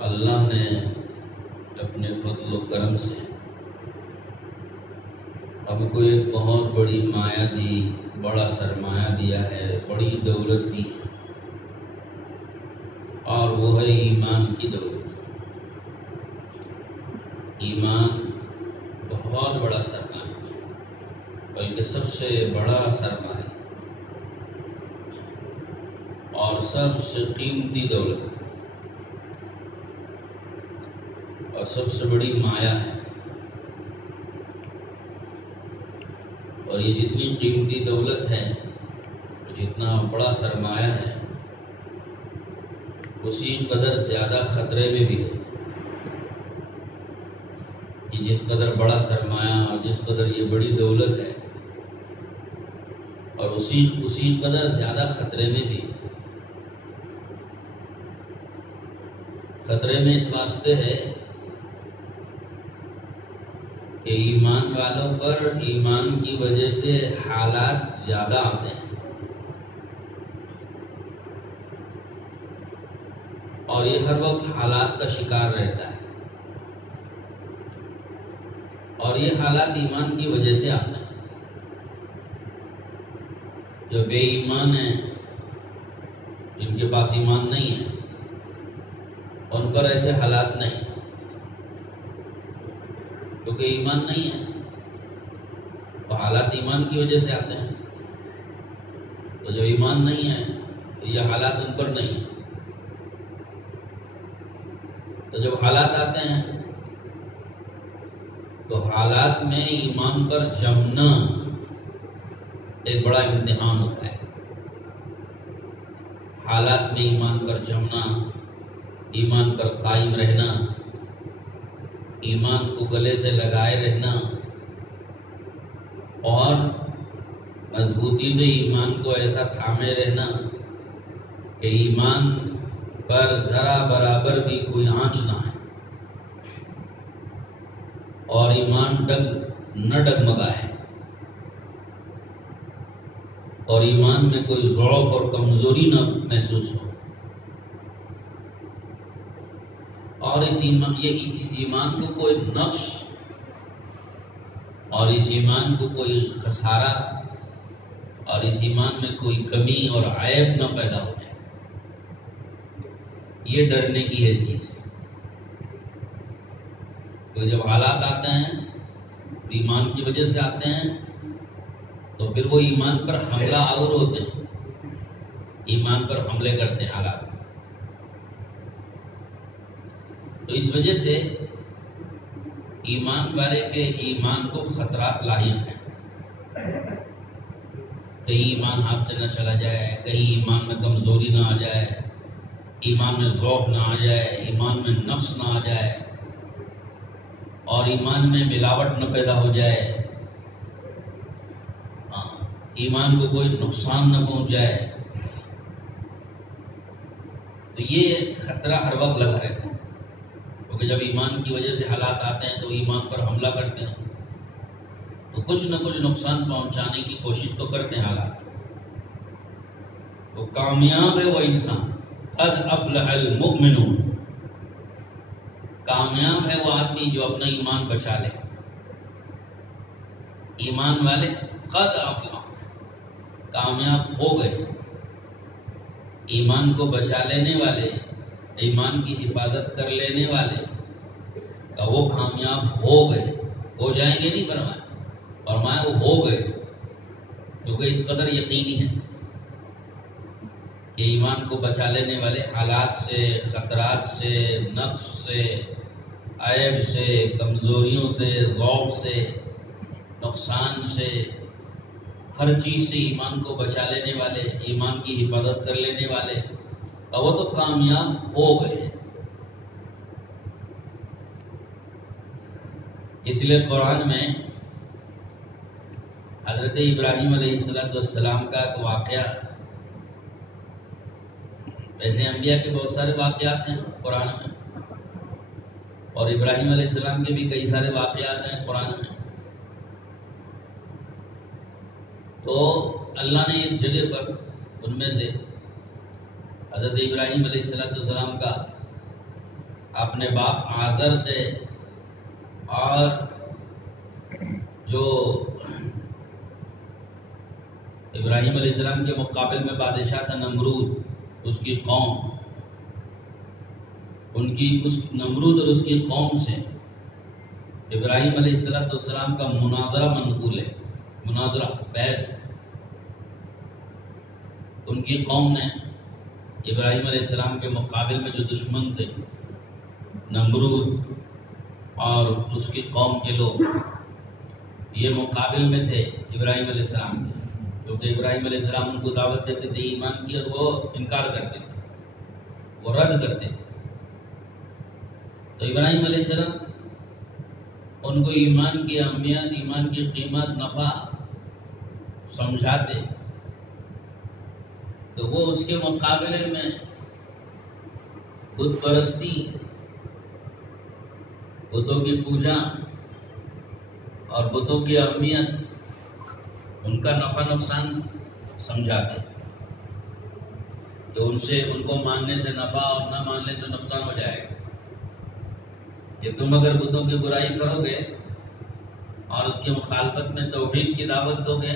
اللہ نے اپنے فضل و کرم سے ہم کو ایک بہت بڑی مایا دی، بڑا سرمایہ دیا ہے، بڑی دولت دی، اور وہ ہے ایمان کی دولت۔ ایمان بہت بڑا سرمایہ، بلکہ سب سے بڑا سرمایہ اور سب سے قیمتی دولت اور سب سے بڑی مایا ہے۔ اور یہ جتنی قیمتی دولت ہے، جتنا بڑا سرمایہ ہے، اسی قدر زیادہ خطرے میں بھی ہے کہ جس قدر بڑا سرمایہ اور جس قدر یہ بڑی دولت ہے، اور اسی قدر زیادہ خطرے میں بھی۔ خطرے میں اس واسطے ہے کہ ایمان والوں پر ایمان کی وجہ سے حالات زیادہ آتے ہیں، اور یہ ہر وقت حالات کا شکار رہتا ہے، اور یہ حالات ایمان کی وجہ سے آتے ہیں۔ جو بے ایمان ہیں، جن کے پاس ایمان نہیں ہے، ان پر ایسے حالات نہیں، کیونکہ ایمان نہیں ہے تو حالات ایمان کی وجہ سے آتے ہیں۔ تو جب ایمان نہیں ہے تو یہ حالات ان پر نہیں، تو جب حالات آتے ہیں تو حالات میں ایمان پر جمنا ایک بڑا امتحان ہوتا ہے۔ حالات میں ایمان پر جمنا، ایمان پر قائم رہنا، ایمان کو گلے سے لگائے رہنا، اور مضبوطی سے ایمان کو ایسا تھامے رہنا کہ ایمان پر ذرا برابر بھی کوئی آنچ نہ آئے، اور ایمان نہ ڈگمگائے، اور ایمان میں کوئی ضعف اور کمزوری نہ محسوس ہو، اور اس ایمان کو کوئی نقص اور اس ایمان کو کوئی خسارہ اور اس ایمان میں کوئی کمی اور عیب نہ پیدا ہو جائے۔ یہ ڈرنے کی ہے چیز۔ تو جب حالات آتے ہیں، ایمان کی وجہ سے آتے ہیں، تو پھر وہ ایمان پر حملہ آور ہوتے ہیں، ایمان پر حملے کرتے ہیں حالات۔ تو اس وجہ سے ایمان والے کے ایمان کو خطرات لاحق ہیں۔ کہیں ایمان ہاتھ سے نہ چلا جائے، کہیں ایمان میں کمزوری نہ آ جائے، ایمان میں ضعف نہ آ جائے، ایمان میں نقص نہ آ جائے، اور ایمان میں ملاوٹ نہ پیدا ہو جائے، ایمان کو کوئی نقصان نہ پہنچ جائے۔ تو یہ خطرہ ہر وقت لگا رہتا ہے، کیونکہ جب ایمان کی وجہ سے حالات آتے ہیں تو ایمان پر حملہ کرتے ہیں، تو کچھ نہ کچھ نقصان پہنچانے کی کوشش تو کرتے ہیں حالات۔ تو کامیاب ہے وہ انسان، قد افلح المؤمنون، کامیاب ہے وہ آدمی جو اپنا ایمان بچا لے۔ ایمان والے قد افلح، کامیاب ہو گئے۔ ایمان کو بچا لینے والے، ایمان کی حفاظت کر لینے والے کا وہ کامیاب ہو گئے، ہو جائیں گے نہیں فرمایا، فرمایا وہ ہو گئے، کیونکہ اس قدر یقینی ہے کہ ایمان کو بچا لینے والے حالات سے، خطرات سے، نقص سے، عیب سے، کمزوریوں سے، ضعف سے، نقصان سے، ہر چیز سے ایمان کو بچا لینے والے، ایمان کی حفاظت کر لینے والے، وہ تو کامیاب ہو گئے۔ اس لیے قرآن میں حضرت ابراہیم علیہ السلام کا ایک واقعہ، ویسے انبیاء کے بہت سارے واقعات ہیں قرآن میں، اور ابراہیم علیہ السلام کے بھی کئی سارے واقعات ہیں قرآن میں۔ تو اللہ نے ایک جگہ پر ان میں سے حضرت ابراہیم علیہ السلام کا اپنے باپ آزر سے، اور جو ابراہیم علیہ السلام کے مقابل میں بادشاہ تھا نمرود، اس کی قوم، اس نمرود اور اس کی قوم سے ابراہیم علیہ السلام کا مناظرہ منقول ہے، مناظرہ، بحث۔ ان کی قوم نے ابراہیم علیہ السلام کے مقابل میں جو دشمن تھے نمرود اور اس کی قوم کے لوگ، یہ مقابل میں تھے ابراہیم علیہ السلام کے، کیونکہ ابراہیم علیہ السلام ان کو دعوت دیتے تھے ایمان کی، اور وہ انکار کرتے تھے، وہ رد کرتے تھے۔ تو ابراہیم علیہ السلام ان کو ایمان کی اہمیت، ایمان کی قیمت، نفع سمجھاتے، تو وہ اس کے مقابلے میں بت پرستی، بتوں کی پوجا اور بتوں کی اہمیت، ان کا نفع نقصان سمجھاتے کہ ان کو ماننے سے نفع اور نہ ماننے سے نقصان ہو جائے گا، کہ تم اگر بتوں کی برائی کرو گے اور اس کی مخالفت میں توحید کی دعوت دو گے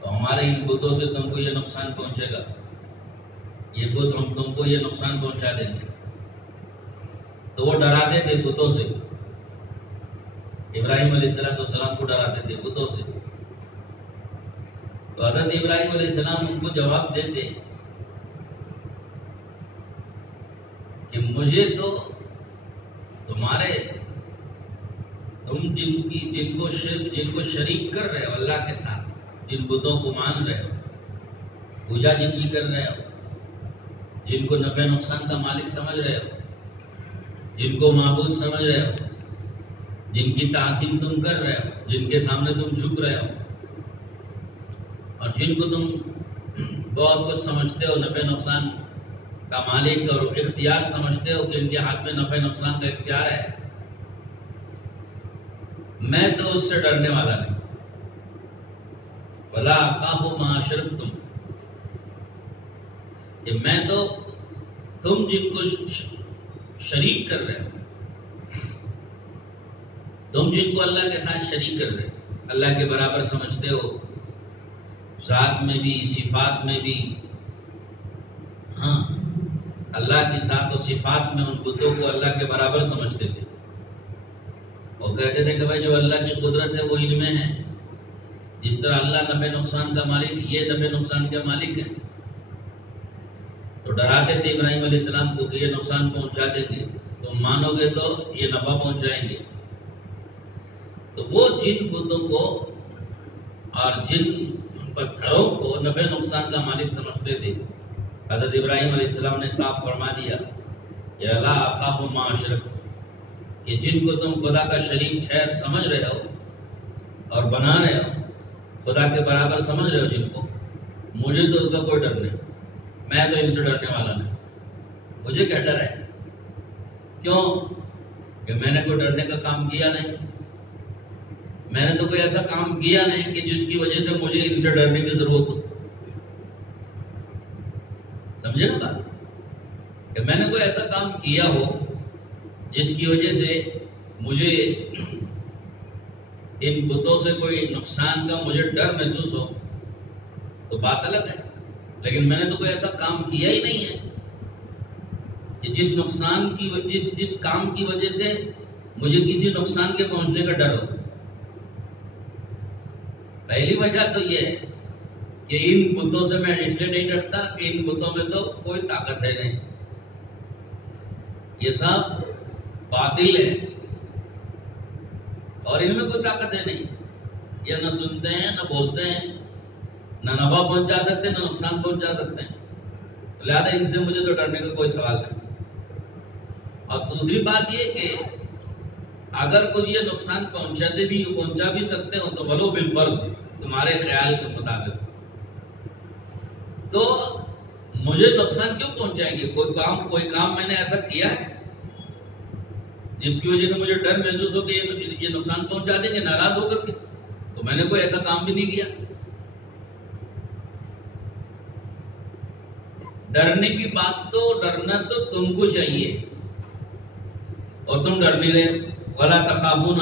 تو ہمارے ان بتوں سے تم کو یہ نقصان پہنچے گا، یہ بت ہم تم کو یہ نقصان پہنچا دیں گے۔ تو وہ ڈراتے تھے بتوں سے، ابراہیم علیہ السلام کو ڈراتے تھے بتوں سے۔ تو حضرت ابراہیم علیہ السلام ان کو جواب دیتے کہ مجھے تو تم جن کو شریک کر رہے ہو اللہ کے ساتھ، جن بتوں کو مان رہے ہو، پوجا جن کی کر رہے ہو، جن کو نفع نقصان کا مالک سمجھ رہے ہو، جن کو معبود سمجھ رہے ہو، جن کی تعظیم تم کر رہے ہو، جن کے سامنے تم جھک رہے ہو، اور جن کو تم بہت کچھ سمجھتے ہو، نفع نقصان کا مالک اور اختیار سمجھتے ہو کہ ان کے ہاتھ میں نفع نقصان کا اختیار ہے، میں تو اس سے ڈرنے والا نہیں۔ وَلَا أَخَافُ مَا أَشْرَكْتُمْ، کہ میں تو تم جن کو شریک کر رہے ہو، تم جن کو اللہ کے ساتھ شریک کر رہے ہو، اللہ کے برابر سمجھتے ہو، ذات میں بھی، صفات میں بھی، ہاں اللہ کی ذات و صفات میں ان بتوں کو اللہ کے برابر سمجھتے تھے، اور کہتے تھے کہ بھائی جو اللہ کی قدرت ہے وہ ان میں ہے، جس طرح اللہ نفع نقصان کا مالک، یہ نفع نقصان کا مالک ہے۔ تو ڈراتے تھے ابراہیم علیہ السلام کو کہ یہ نقصان پہنچاتے تھے، تم مانو گے تو یہ نفع پہنچائیں گے۔ تو وہ جن بتوں کو اور جن پتھروں کو نفع نقصان کا مالک سمجھتے تھے، حضرت ابراہیم علیہ السلام نے صاف فرما دیا کہ لا اخاف ما اشرکتم، کہ جن کو تم خدا کا شریک ٹھہر سمجھ رہے ہو اور بنا رہے ہو، خدا کے برابر سمجھ رہے ہو جن کو، مجھے تو اس کا کوئی ڈر نہیں، میں تو ان سے ڈرنے والا نہیں۔ مجھے کیا ڈر ہے؟ کیوں؟ کہ میں نے کوئی ڈرنے کا کام کیا نہیں، میں نے تو کوئی ایسا کام کیا نہیں کہ جس کی وجہ سے مجھے ان سے ڈرنے کی ضرورت ہو۔ سمجھے نا بات؟ کہ میں نے کوئی ایسا کام کیا ہو جس کی وجہ سے مجھے ان بتوں سے کوئی نقصان کا مجھے ڈر محسوس ہو تو بات الگ ہے، لیکن میں نے تو کوئی ایسا کام کیا ہی نہیں ہے کہ جس کام کی وجہ سے مجھے کسی نقصان کے پہنچنے کا ڈر ہو۔ پہلی وجہ تو یہ ہے کہ ان بتوں سے میں اس لیے نہیں ڈرتا کہ ان بتوں میں تو کوئی طاقت ہے نہیں، یہ سب باطل ہے اور ان میں کوئی طاقت ہے نہیں، یہ نہ سنتے ہیں، نہ بولتے ہیں، نہ نفع پہنچا سکتے ہیں، نہ نقصان پہنچا سکتے ہیں، لہٰذا ان سے مجھے تو ڈرنے کا کوئی سوال نہیں۔ اور دوسری بات یہ کہ اگر کوئی یہ نقصان پہنچا بھی سکتے ہو تو ولو بالفرض، تمہارے خیال کے مطابق، تو مجھے نقصان کیوں پہنچائیں گے؟ کوئی کام میں نے ایسا کیا ہے جس کی وجہ سے مجھے ڈر محسوس ہو کہ یہ نقصان پہنچا دیں گے ناراض ہو کر کے؟ تو میں نے کوئی ایسا کام بھی نہیں کیا۔ ڈرنے کی بات تو ڈرنا تو تم کو چاہیے، اور تم ڈر نہیں رہے. ولا تخافون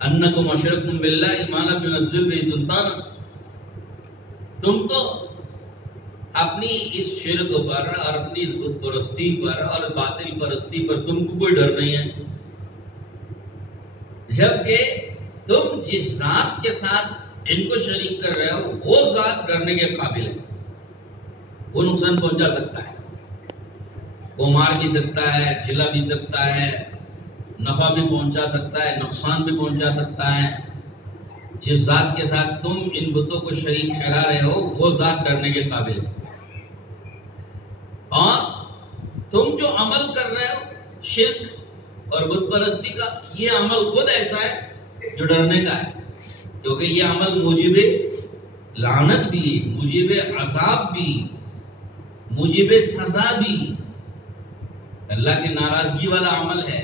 انکم اشرکتم باللہ ما لم ينزل بہ سلطانا. تم تو اپنی اس شرک پر اور اپنی اس بت پرستی پر اور باطل پرستی پر تم کو کوئی ڈر نہیں ہے، جبکہ تم جس ذات کے ساتھ ان کو شریک کر رہے ہو وہ ذات ڈرنے کے قابل ہے. وہ نقصان پہنچا سکتا ہے، وہ مار بھی سکتا ہے، جلا بھی سکتا ہے، نفع بھی پہنچا سکتا ہے، نقصان بھی پہنچا سکتا ہے. جس ذات کے ساتھ تم ان بتوں کو شریک ٹھہرا رہے ہو وہ ذات ڈرنے کے قابل ہے. اور تم جو عمل کر رہے ہو شرک اور بت پرستی کا، یہ عمل خود ایسا ہے جو ڈرنے کا ہے، کیونکہ یہ عمل موجب لعنت بھی، موجب عذاب بھی، موجب سزا بھی، اللہ کی ناراضگی والا عمل ہے،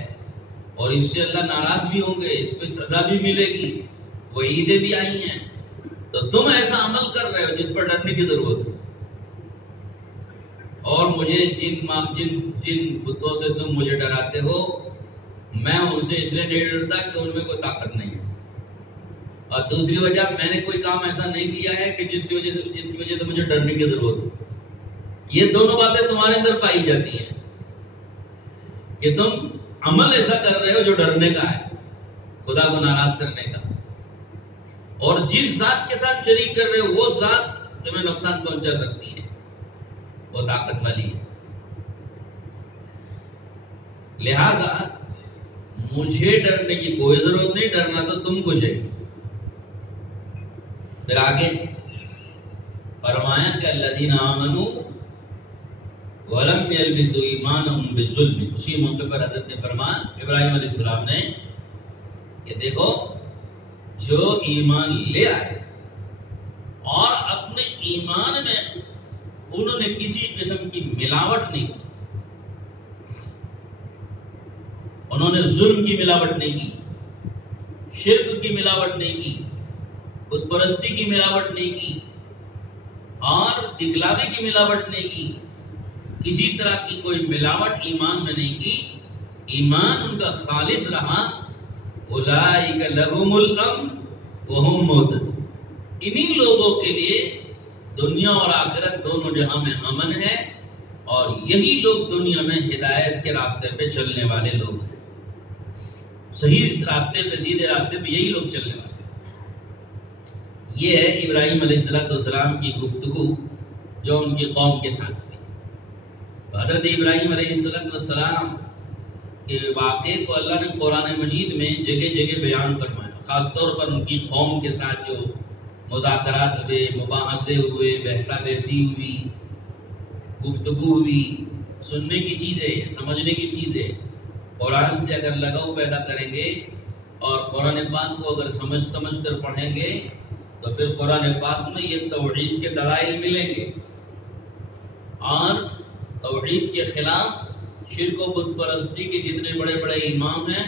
اور اس سے اللہ ناراض بھی ہوں گے، اس پہ سزا بھی ملے گی، وعیدیں بھی آئی ہیں. تو تم ایسا عمل کر رہے ہو جس پر ڈرنے کی ضرورت ہے. اور مجھے جن بتوں سے تم مجھے ڈراتے ہو میں ان سے اس لیے نہیں ڈرتا کہ ان میں کوئی طاقت نہیں ہے، اور دوسری وجہ میں نے کوئی کام ایسا نہیں کیا ہے کہ جس کی وجہ سے مجھے ڈرنے کی ضرورت ہو. یہ دونوں باتیں تمہارے اندر پائی جاتی ہیں کہ تم عمل ایسا کر رہے ہو جو ڈرنے کا ہے، خدا کو ناراض کرنے کا، اور جس ذات کے ساتھ شریک کر رہے ہو وہ ذات تمہیں نقصان پہنچا سکتی ہے، وہ طاقت والی ہے. لہذا مجھے ڈرنے کی کوئی ضرورت نہیں، ڈرنا تو تم کو چاہیے. پھر آگے فرمایا کہ الذین آمنوا ولم یلبسوا ایمانہم بالظلم. اسی موقع پر حضرت نے فرمایا ابراہیم علیہ السلام نے کہ دیکھو جو ایمان لے آئے اور اپنے ایمان میں انہوں نے کسی قسم کی ملاوٹ نہیں کی، انہوں نے ظلم کی ملاوٹ نہیں کی، شرک کی ملاوٹ نہیں کی، بت پرستی کی ملاوٹ نہیں کی، اور دکھلاوے کی ملاوٹ نہیں کی، کسی طرح کی کوئی ملاوٹ ایمان میں نہیں کی، ایمان ان کا خالص رہا. اولئک لہم الامن وہم مہتدون. انہی لوگوں کے لیے دنیا اور آخرت دونوں جہاں میں امن ہے، اور یہی لوگ دنیا میں ہدایت کے راستے پہ چلنے والے لوگ ہیں. صحیح راستے پہ، سیدھے راستے پہ یہی لوگ چلنے والے ہیں. یہ ہے ابراہیم علیہ السلام کی گفتگو جو ان کی قوم کے ساتھ ہوئی. حضرت ابراہیم علیہ السلام کے واقعے کو اللہ نے قرآن مجید میں جگہ جگہ بیان فرمایا. خاص طور پر ان کی قوم کے ساتھ جو مذاکرات ہوئے، مباحثے ہوئے، بحثہ بحثی ہوئی، گفتگو ہوئی، سننے کی چیزیں، سمجھنے کی چیزیں. قرآن سے اگر لگاؤ پیدا کریں گے اور قرآن پاک کو اگر سمجھ کر پڑھیں گے تو پھر قرآن پاک میں یہ توحید کے دلائل ملیں گے، اور توحید کے خلاف شرک و بت پرستی کے جتنے بڑے بڑے امام ہیں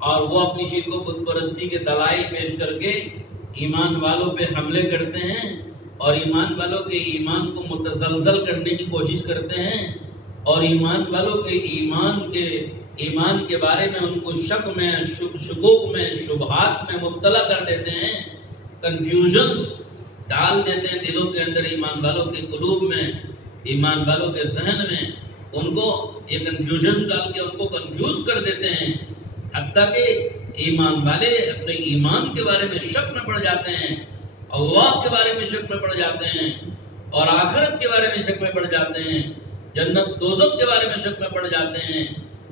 اور وہ اپنی شرک و بت پرستی کے دلائل پیش کر کے ایمان والوں پہ حملے کرتے ہیں اور ایمان والوں کے ایمان کو متزلزل کرنے کی کوشش کرتے ہیں، اور ایمان والوں کے ایمان کے بارے میں ان کو شک میں، شکوک میں، شبہات میں مبتلا کر دیتے ہیں، کنفیوژنز ڈال دیتے ہیں دلوں کے اندر، ایمان والوں کے قلوب میں، ایمان والوں کے ذہن میں ان کو یہ کنفیوژنز ڈال کے ان کو کنفیوز کر دیتے ہیں، حتیٰ کہ ایمان والے اپنے ایمان کے بارے میں شک میں پڑ جاتے ہیں، اللہ کے بارے میں شک میں پڑ جاتے ہیں، اور آخرت کے بارے میں شک میں پڑ جاتے ہیں، جنت دوزخ کے بارے میں شک میں پڑ جاتے ہیں،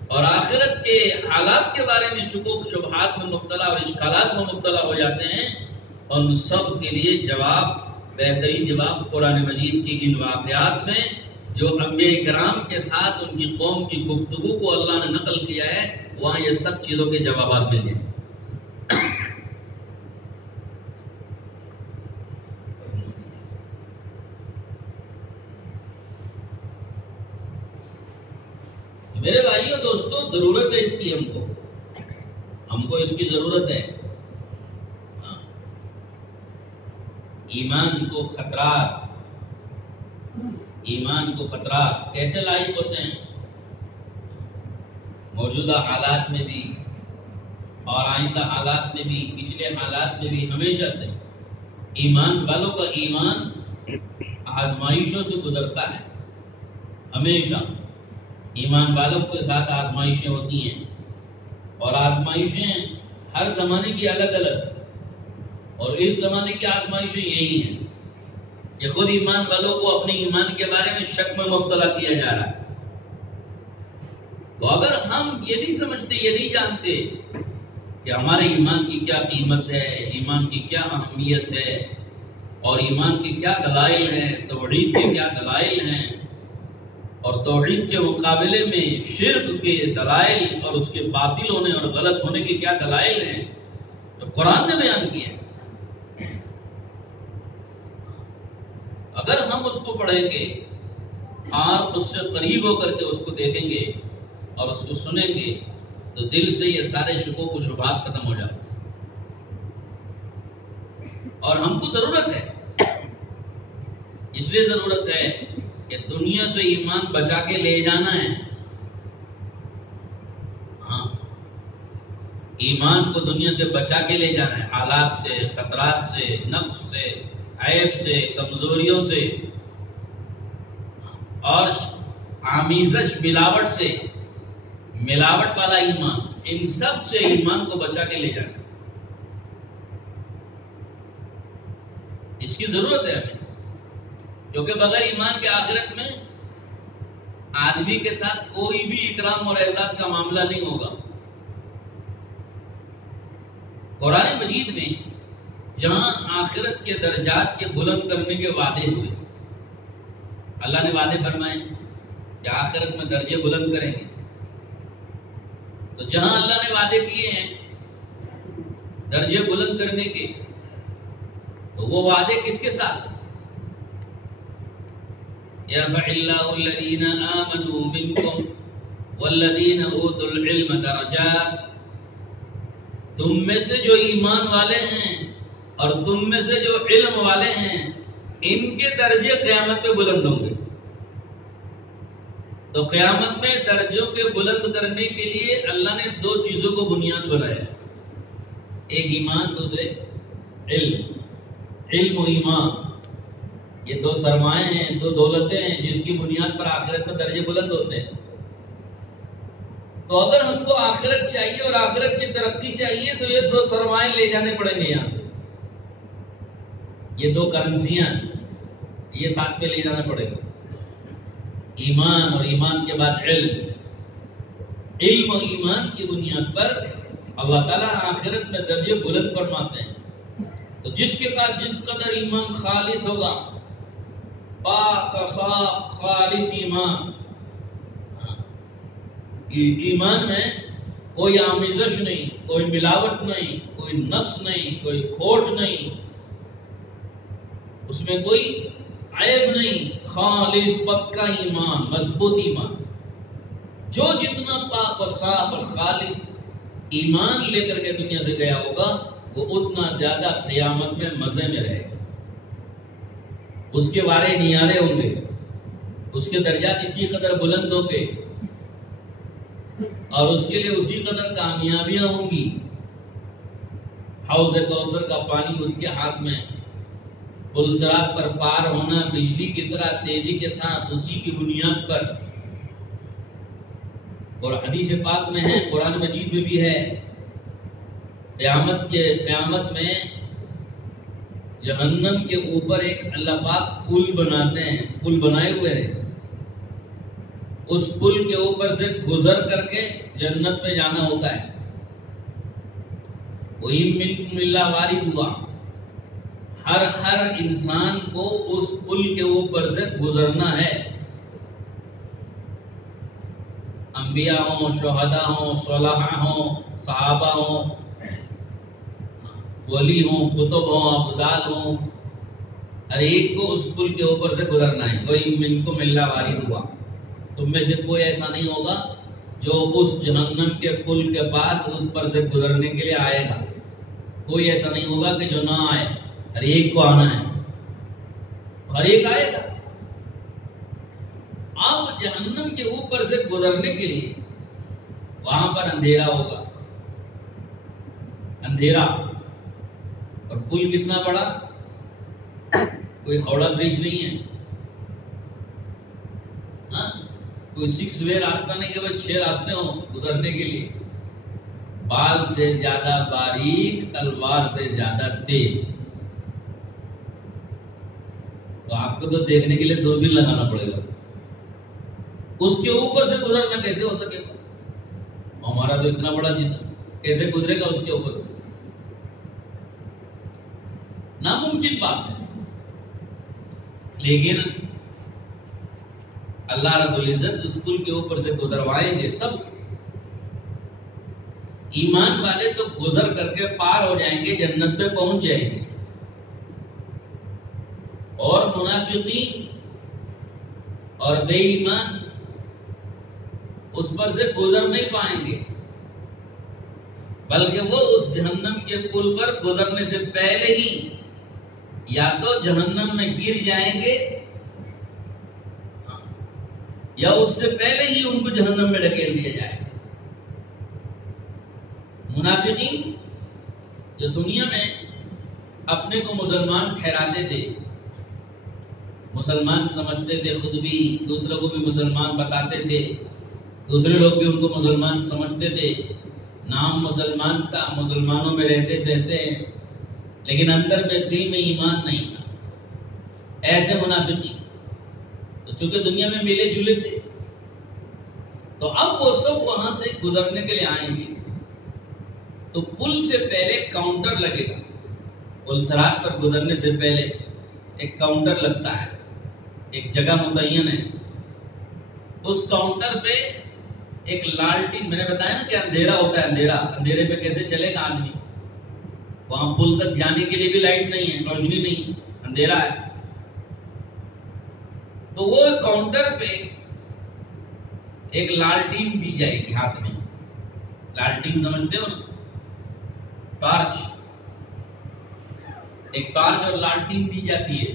اور آخرت کے حالات کے بارے میں شکوک شبہات میں مبتلا اور اشکالات میں مبتلا ہو جاتے ہیں. اور ان سب کے لیے جواب، بہترین جواب قرآن مجید کی ان واقعات میں جو انبیاء کرام کے ساتھ ان کی قوم کی گفتگو کو اللہ نے نقل کیا ہے، وہاں یہ سب چیزوں کے جوابات مل جائیں. میرے بھائیوں دوستوں، ضرورت ہے اس کی، ہم کو اس کی ضرورت ہے. ایمان کو خطرات کیسے لاحق ہوتے ہیں؟ موجودہ حالات میں بھی اور آئندہ حالات میں بھی، پچھلے حالات میں بھی ہمیشہ سے ایمان والوں کا ایمان آزمائشوں سے گزرتا ہے۔ ہمیشہ ایمان والوں کے ساتھ آزمائشیں ہوتی ہیں، اور آزمائشیں ہر زمانے کی الگ الگ، اور اس زمانے کی آزمائشیں یہی ہیں کہ خود ایمان والوں کو اپنے ایمان کے بارے میں شک میں مبتلا کیا جا رہا ہے۔ تو اگر ہم یہ نہیں سمجھتے، یہ نہیں جانتے کہ ہمارے ایمان کی کیا قیمت ہے، ایمان کی کیا اہمیت ہے، اور ایمان کی کیا دلائل ہیں، توحید کے کیا دلائل ہیں، اور توحید کے مقابلے میں شرک کے دلائل اور اس کے باطل ہونے اور غلط ہونے کے کیا دلائل ہیں، تو قرآن نے بیان کیے ہیں۔ اگر ہم اس کو پڑھیں گے اور اس سے قریب ہو کر کے اس کو دیکھیں گے اور اس کو سنیں گے، تو دل سے یہ سارے شکوک و شبہات ختم ہو جاتے ہیں۔ اور ہم کو ضرورت ہے، اس لیے ضرورت ہے کہ دنیا سے ایمان بچا کے لے جانا ہے۔ ہاں، ایمان کو دنیا سے بچا کے لے جانا ہے، حالات سے، خطرات سے، نفس سے، عیب سے، کمزوریوں سے، اور آمیزش ملاوٹ سے، ملاوٹ والا ایمان، ان سب سے ایمان کو بچا کے لے جانا۔ اس کی ضرورت ہے ہمیں، کیونکہ بغیر ایمان کے آخرت میں آدمی کے ساتھ کوئی بھی اکرام اور اعزاز کا معاملہ نہیں ہوگا۔ قرآن مجید میں جہاں آخرت کے درجات کے بلند کرنے کے وعدے ہوئے، اللہ نے وعدے فرمائے کہ آخرت میں درجے بلند کریں گے، تو جہاں اللہ نے وعدے کیے ہیں درجے بلند کرنے کے، تو وہ وعدے کس کے ساتھ؟ يَرْفَعِ اللَّهُ الَّذِينَ آمَنُوا مِنْكُمْ وَالَّذِينَ أُوتُوا الْعِلْمَ دَرَجَاتٍ، تم میں سے جو ایمان والے ہیں اور تم میں سے جو علم والے ہیں، ان کے درجے قیامت پہ بلند ہوں گے۔ تو قیامت میں درجوں کے بلند کرنے کے لیے اللہ نے دو چیزوں کو بنیاد بنایا، ایک ایمان، دوسرے علم۔ علم و ایمان یہ دو سرمایہ ہیں، دو دولتیں ہیں جس کی بنیاد پر آخرت میں درجے بلند ہوتے ہیں۔ تو اگر ہم کو آخرت چاہیے اور آخرت کی ترقی چاہیے تو یہ دو سرمایہ لے جانے پڑیں گے یہاں سے، یہ دو کرنسیاں یہ ساتھ میں لے جانا پڑے گا، ایمان اور ایمان کے بعد علم۔ علم اور ایمان کی بنیاد پر اللہ تعالیٰ آخرت میں درجے بلند فرماتے ہیں۔ تو جس کے پاس جس قدر ایمان خالص ہوگا، پاک صاف خالص ایمان، ایمان میں کوئی آمیزش نہیں، کوئی ملاوٹ نہیں، کوئی نقص نہیں، کوئی کھوٹ نہیں، اس میں کوئی عیب نہیں، خالص پکا ایمان، مضبوط ایمان۔ جو جتنا پاک و صاف اور خالص ایمان لے کر کے دنیا سے گیا ہوگا، وہ اتنا زیادہ قیامت میں مزے میں رہے گا، اس کے وارے نیارے ہوں گے، اس کے درجات اسی قدر بلند ہوں گے، اور اس کے لیے اسی قدر کامیابیاں ہوں گی۔ حوض کوثر کا پانی اس کے ہاتھ میں، پل صراط پر پار ہونا بجلی کی طرح تیزی کے ساتھ اسی کی بنیاد پر۔ اور حدیث پاک میں ہے، قرآن مجید میں بھی ہے، قیامت میں جہنم کے اوپر ایک اللہ پاک پل بناتے ہیں، پل بنائے ہوئے ہیں، اس پل کے اوپر سے گزر کر کے جنت میں جانا ہوتا ہے۔ وَإِن مِّنكُمْ إِلَّا وَارِدُهَا، ہر انسان کو اس پل کے اوپر سے گزرنا ہے، انبیاء ہوں، شہداء ہوں، صلحاء ہوں، صحابہ ہوں، ولی ہوں، کتب ہوں، ابدال ہوں، ہر ایک کو اس پل کے اوپر سے گزرنا ہے۔ وَإِن مِّنكُمْ إِلَّا وَارِدُهَا، تم میں سے کوئی ایسا نہیں ہوگا جو اس جہنم کے پل کے پاس اس پر سے گزرنے کے لیے آئے گا، کوئی ایسا نہیں ہوگا کہ جو نہ آئے، ہر ایک کو آنا ہے، ہر ایک آئے گا۔ اب جہنم کے اوپر سے گزرنے کے لیے وہاں پر اندھیرا ہوگا، اندھیرا، اور پل کتنا بڑا، کوئی ہاوڑا برج نہیں ہے، ہاں کوئی 6 وے راستہ نہیں کہ وہ 6 راستے ہوں گزرنے کے لیے، بال سے زیادہ باریک، تلوار سے زیادہ تیز. تو آپ کو تو دیکھنے کے لیے دوربین لگانا پڑے گا، اس کے اوپر سے گزرنا کیسے ہو سکے گا؟ ہمارا تو اتنا بڑا جسم کیسے گزرے گا اس کے اوپر سے؟ ناممکن بات ہے. لیکن اللہ رب العزت اس پل کے اوپر سے گزروائیں گے سب. ایمان والے تو گزر کر کے پار ہو جائیں گے، جنت پہ پہنچ جائیں گے، اور منافقین اور بے ایمان اس پر سے گزر نہیں پائیں گے، بلکہ وہ اس جہنم کے پل پر گزرنے سے پہلے ہی یا تو جہنم میں گر جائیں گے یا اس سے پہلے ہی ان کو جہنم میں ڈھکیل دیا جائے گا. منافقین جو دنیا میں اپنے کو مسلمان ٹھہراتے تھے، مسلمان سمجھتے تھے، خود بھی دوسروں کو بھی مسلمان بتاتے تھے، دوسرے لوگ بھی ان کو مسلمان سمجھتے تھے، نام مسلمان کا، مسلمانوں میں رہتے ہیں، لیکن اندر میں دل میں ایمان نہیں تھا. ایسے منافقین تو چونکہ دنیا میں ملے جلے تھے، تو اب وہ سب وہاں سے گزرنے کے لیے آئیں گے. تو پل سے پہلے کاؤنٹر لگے گا، پل صراط پر گزرنے سے پہلے ایک کاؤنٹر لگتا ہے، ایک جگہ متعین ہے. اس کاؤنٹر پہ ایک لالٹین، میں نے بتایا نا کہ اندھیرا ہوتا ہے، اندھیرے پہ کیسے چلے گا آدمی؟ وہاں پل تک جانے کے لیے بھی لائٹ نہیں ہے، روشنی نہیں، اندھیرا ہے. تو وہ کاؤنٹر پہ ایک لالٹین دی جائے گی ہاتھ میں. لالٹین سمجھتے ہو نا؟ ٹارچ، ایک ٹارچ اور لالٹین دی جاتی ہے،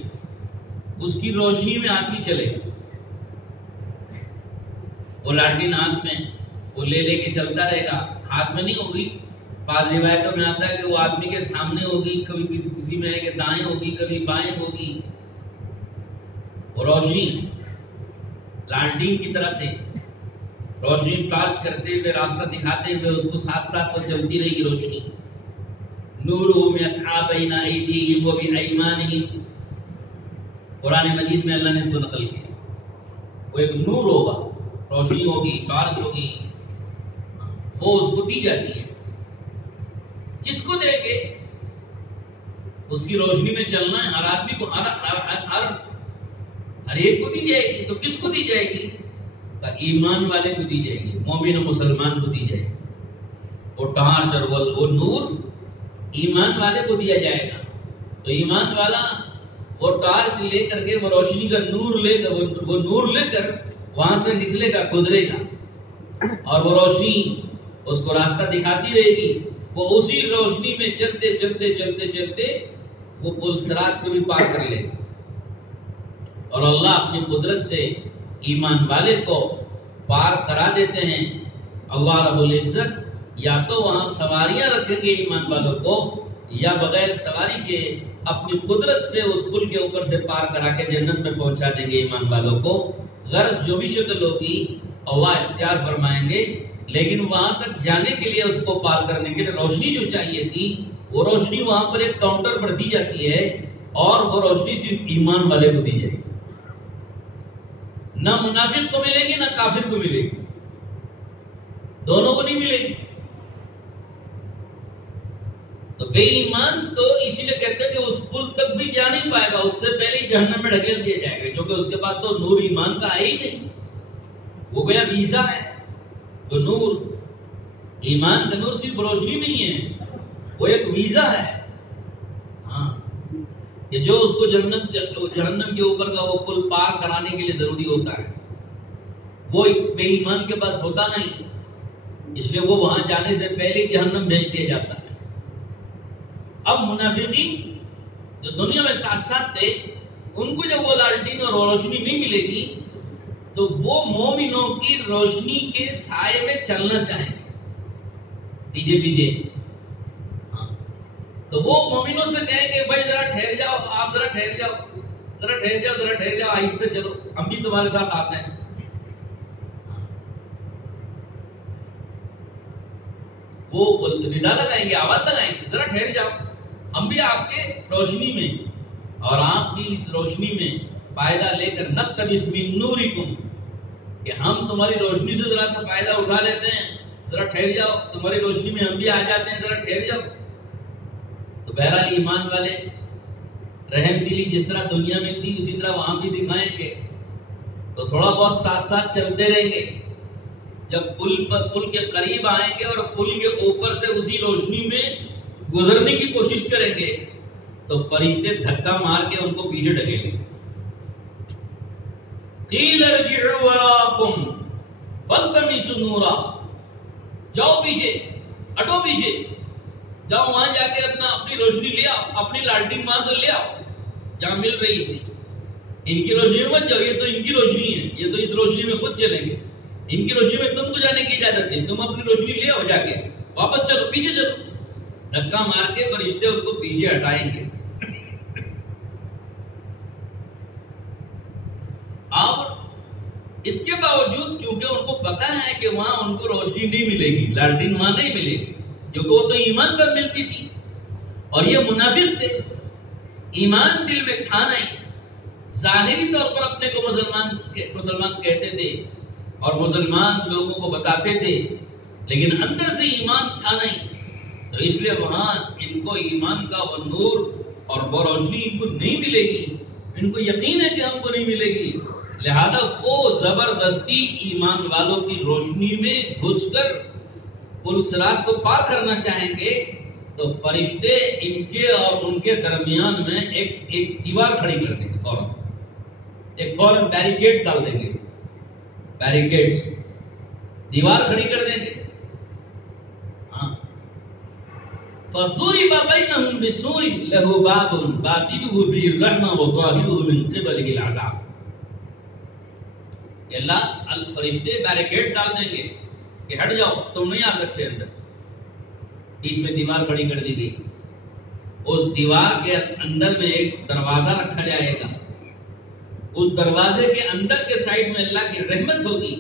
اس کی روشنی میں آدمی چلے گا. وہ لالٹین ہاتھ میں وہ لے کے چلتا رہے گا، ہاتھ میں نہیں ہوگی. بعض روایتوں میں آتا ہے کہ وہ آدمی کے سامنے ہوگی، کبھی کسی میں ہے کہ دائیں ہوگی، کبھی بائیں ہوگی. وہ روشنی لالٹین کی طرف سے روشنی ٹارچ کرتے ہوئے، راستہ دکھاتے ہوئے اس کو ساتھ ساتھ تو چلتی رہے گی روشنی. نورہم یسعی بین ایدیہم وبایمانہم، قرآن مجید میں اللہ نے اس کو نقل کیا. وہ ایک نور ہوگا، روشنی ہوگی، ٹارچ ہوگی، وہ اس کو دی جاتی ہے. کس کو دے گے؟ اس کی روشنی میں چلنا ہے ہر آدمی کو، ہر ایک کو دی جائے گی. تو کس کو دی جائے گی؟ ایمان والے کو دی جائے گی، مومن و مسلمان کو دی جائے گی. وہ ٹارچ اور وہ نور ایمان والے کو دیا جائے گا. تو ایمان والا وہ ٹارچ لے کر کے، وہ روشنی کا نور لے کر، وہ نور لے کر وہاں سے نکلے گا، گزرے گا، اور وہ روشنی اس کو راستہ دکھاتی رہے گی. وہ اسی روشنی میں چلتے چلتے چلتے چلتے وہ پل صراط کو بھی پار کر لے گا. اور اللہ اپنی قدرت سے ایمان والے کو پار کرا دیتے ہیں. اللہ رب العزت یا تو وہاں سواریاں رکھیں گے ایمان والوں کو، یا بغیر سواری کے اپنی قدرت سے اس پل کے اوپر سے پار کرا کے جنت میں پہنچا دیں گے ایمان والوں کو. غرض جو بھی شکل ہوگی اللہ اختیار فرمائیں گے، لیکن وہاں تک جانے کے لیے، اس کو پار کرنے کے لیے روشنی جو چاہیے تھی، وہ روشنی وہاں پر ایک کاؤنٹر پر دی جاتی ہے، اور وہ روشنی صرف ایمان والے کو دی جائے گی. نہ منافق کو ملے گی، نہ کافر کو ملے گی، دونوں کو نہیں ملے گی. تو بے ایمان تو اسی لیے کہتے ہیں کہ اس پل تک بھی جا نہیں پائے گا، اس سے پہلے ہی جہنم میں ڈھکیل دیا جائے گا، کیونکہ اس کے بعد تو نور ایمان کا ہے ہی نہیں. وہ گویا ویزا ہے. تو نور، ایمان کا نور صرف روشنی نہیں ہے، وہ ایک ویزا ہے. ہاں، کہ جو اس کو جہنم کے اوپر کا وہ پل پار کرانے کے لیے ضروری ہوتا ہے، وہ بے ایمان کے پاس ہوتا نہیں، اس لیے وہ وہاں جانے سے پہلے جہنم بھیج دیا جاتا ہے. اب منافقین جو دنیا میں ساتھ ساتھ تھے، ان کو جب وہ لالٹین اور روشنی نہیں ملے گی، تو وہ مومنوں کی روشنی کے سائے میں چلنا چاہیں گے پیچھے پیچھے. تو وہ مومنوں سے کہیں کہ بھائی ذرا ٹھہر جاؤ، آپ ذرا ٹھہر جاؤ، ذرا ٹھہر جاؤ، ذرا ٹھہر جاؤ، آہستہ چلو، ہم بھی تمہارے ساتھ آتے ہیں. وہ ندا لگائیں گے، آواز لگائیں گے، ذرا ٹھہر جاؤ، ہم بھی آپ کے روشنی میں اور آپ کی اس روشنی میں فائدہ لے کر نقتبس من نورکم، کہ ہم تمہاری روشنی سے ذرا سا فائدہ اٹھا لیتے ہیں، ذرا ٹھہر جاؤ، تمہاری روشنی میں ہم بھی آ جاتے ہیں، ذرا ٹھہر جاؤ. تو بہرحال ایمان والے رحم دلی جس طرح دنیا میں تھی اسی طرح وہاں بھی دکھائیں گے. تو تھوڑا بہت ساتھ ساتھ چلتے رہیں گے. جب پل کے قریب آئیں گے اور پل کے اوپر سے اسی روشنی میں گزرنے کی کوشش کریں گے تو فرشتے دھکا مار کے ان کو پیچھے ڈھکیں گے. قیل ارجعوا وراءکم فالتمسوا نورا، جاؤ پیچھے، ہٹو پیچھے، جاؤ وہاں جا کے اپنی روشنی لے آؤ، اپنی لالٹین وہاں سے لے آؤ جہاں مل رہی تھی. ان کی روشنی میں مت جاؤ، یہ تو ان کی روشنی ہے، یہ تو اس روشنی میں خود چلیں گے. ان کی روشنی میں تم کو جانے کی اجازت ہے، تم اپنی روشنی لے آؤ، جا کے واپس چلو، پیچھے چلو. دھکا مار کے فرشتے ان کو پیچھے ہٹائیں گے. اور اس کے باوجود کیونکہ ان کو پتا ہے کہ وہاں ان کو روشنی نہیں ملے گی، لالٹین وہاں نہیں ملے گی، کیونکہ وہ تو ایمان پر ملتی تھی. اور یہ منافق تھے، ایمان دل میں تھا نہیں، ظاہری طور پر اپنے کو مسلمان کہتے تھے اور مسلمان لوگوں کو بتاتے تھے، لیکن اندر سے ایمان تھا نہیں. تو اس لیے وہاں ان کو ایمان کا وہ نور اور وہ روشنی ان کو نہیں ملے گی. ان کو یقین ہے کہ ہم کو نہیں ملے گی، لہذا وہ زبردستی ایمان والوں کی روشنی میں گھس کر پل صراط کو پار کرنا چاہیں گے. تو فرشتے ان کے اور ان کے درمیان میں ایک دیوار کھڑی کر دیں گے، فوراً بیریکیڈ ڈال دیں گے، بیریکیڈز، دیوار کھڑی کر دیں گے. فَضُرِبَ بَيْنَهُمْ بِسُورٍ لَهُ بَابٌ بَاطِنُهُ فِيهِ الرَّحْمَةُ وَظَاهِرُهُ مِنْ قِبَلِهِ الْعَذَابُ. اللہ الفرشتے بیریکیڈ ڈال دیں گے کہ ہٹ جاؤ، تم نہیں آ سکتے اندر. بیچ میں دیوار کھڑی کر دی گئی. اس دیوار کے اندر میں ایک دروازہ رکھا جائے گا. اس دروازے کے اندر کے سائیڈ میں اللہ کی رحمت ہوگی،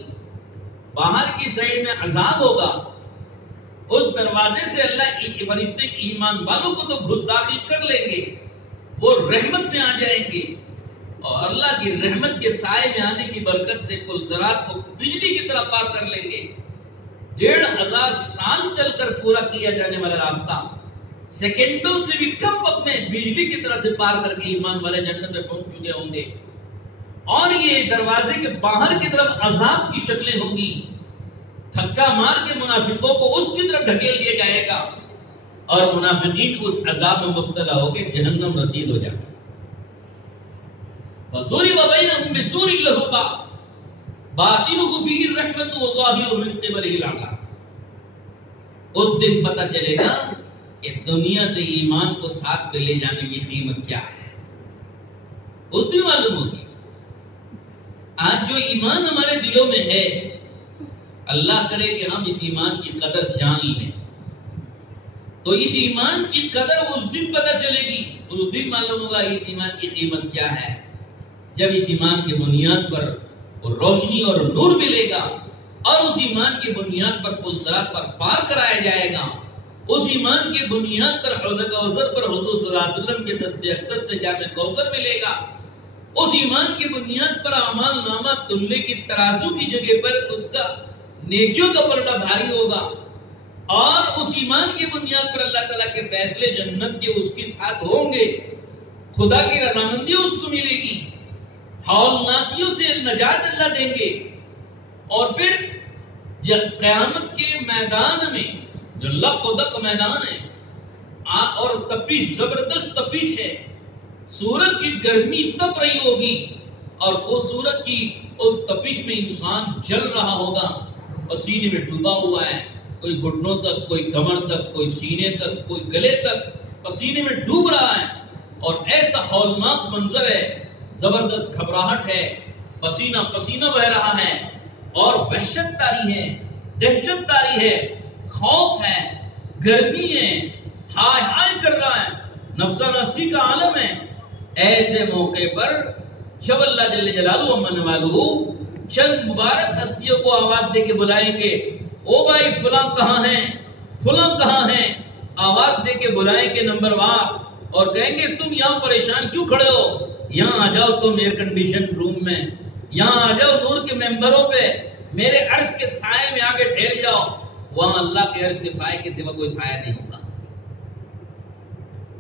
باہر کی سائیڈ میں عذاب ہوگا. اس دروازے سے اللہ کی فرشتے ایمان والوں کو تو گھس داخل کر لیں گے، وہ رحمت میں آ جائیں گے اور اللہ کی رحمت کے سائے میں آنے کی برکت سے پل صراط کو بجلی کی طرح پار کر لیں گے. 1500 سال چل کر پورا کیا جانے والا راستہ سیکنڈوں سے بھی کم وقت میں بجلی کی طرح سے پار کر کے ایمان والے جنت میں پہنچ چکے ہوں گے. اور یہ دروازے کے باہر کی طرف عذاب کی شکلیں ہوں گی. دھکا مار کے منافقوں کو اس کی طرف ڈھکیل دیا جائے گا اور منافقین اس عذاب میں مبتلا ہو کے جہنم رسید ہو جائے گا. وَضُرِبَ بَيْنَهُمْ بِسُورٍ لَهُ بَابٌ بَاطِنُهُ فِيهِ الرَّحْمَةُ وَظَاهِرُهُ مِنْ قِبَلِهِ الْعَذَابُ. اس دن پتہ چلے گا کہ دنیا سے ایمان کو ساتھ میں لے جانے کی قیمت کیا ہے. اس دن معلوم ہوگی. آج جو ایمان ہمارے دلوں میں ہے، اللہ کرے کہ ہم اس ایمان کی قدر جان لیں، تو اس ایمان کی قدر اس دن پتہ چلے گی. اس دن معلوم ہوگا اس ایمان کی قیمت کیا ہے، جب اس ایمان کی بنیاد پر وہ روشنی اور نور ملے گا اور اس ایمان کی بنیاد پر پل صراط پر پار کرایا جائے گا. اس ایمان کی بنیاد پر حوض کوثر پر حضور صلی اللہ علیہ وسلم کے دست اقدس سے جام کوثر ملے گا. اس ایمان کی بنیاد پر اعمال نامہ تلنے کی ترازو کی جگہ پر اس کا نیکیوں کا پلڑا بھاری ہوگا. اور اس ایمان کی بنیاد پر اللہ تعالیٰ کے فیصلے جنت کے اس کے ساتھ ہوں گے. خدا کی رضامندی اس کو ملے گی، ہولناکیوں سے نجات اللہ دیں گے. اور پھر قیامت کے میدان میں جو لق و دق میدان ہے اور تپش، زبردست تپش ہے، سورج کی گرمی تپ رہی ہوگی اور وہ سورج کی اس تپش میں انسان جل رہا ہوگا، پسینے میں ڈوبا ہوا ہے، کوئی گھٹنوں تک، کوئی کمر تک، کوئی سینے تک، کوئی گلے تک پسینے میں ڈوب رہا ہے. اور ایسا ہولناک منظر ہے، زبردست گھبراہٹ ہے. پسینہ پسینہ بہ رہا ہے اور وحشت تاری ہے، دہشت تاری ہے، خوف ہے، گرمی ہے، ہائے ہائے کر رہا ہے، نفسا نفسی کا عالم ہے۔ ایسے موقع پر جب اللہ جل جلالہ من والہ چند مبارک ہستیوں کو آواز دے کے بلائیں گے، او بھائی فلاں کہاں ہیں، فلاں کہاں ہیں، آواز دے کے بلائیں گے نمبر وار، اور کہیں گے تم یہاں پریشان کیوں کھڑے ہو، یہاں آ جاؤ تم ایئر کنڈیشن روم میں، یہاں آ جاؤ نور کے ممبروں پہ، میرے عرش کے سائے میں آگے ٹھہر جاؤ۔ وہاں اللہ کے عرش کے سائے کے سوا کوئی سایہ نہیں ہوگا،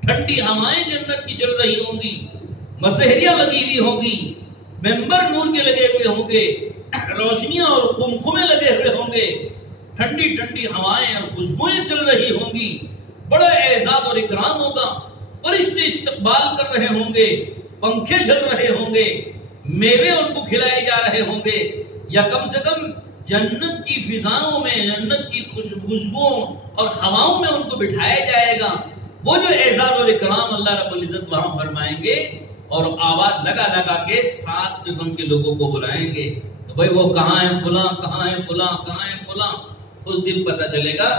ٹھنڈی ہوائیں جنت کی چل رہی ہوں گی، مسحریاں لگی ہوئی ہوں گی، ممبر نور کے لگے ہوئے ہوں گے، روشنیاں اور قمقمے لگے ہوئے ہوں گے، ٹھنڈی ٹھنڈی ہوائیں اور خوشبوئیں چل رہی ہوں گی، بڑا اعزاز اور اکرام ہوگا، فرشتے استقبال کر رہے ہوں گے، پنکھے چل رہے ہوں گے، میوے ان کو کھلائے جا رہے ہوں گے، یا کم سے کم جنت کی فضاؤں میں، جنت کی خوشبوؤں اور ہواؤں میں ان کو بٹھایا جائے گا۔ وہ جو اعزاز اور اکرام اللہ رب العزت وہاں فرمائیں گے، اور آواز لگا لگا کے 7 قسم کے لوگوں کو بلائیں گے، تو بھائی وہ کہاں ہیں فلاں، کہاں ہیں فلاں، کہاں ہیں فلاں۔ اس دن پتہ چلے گا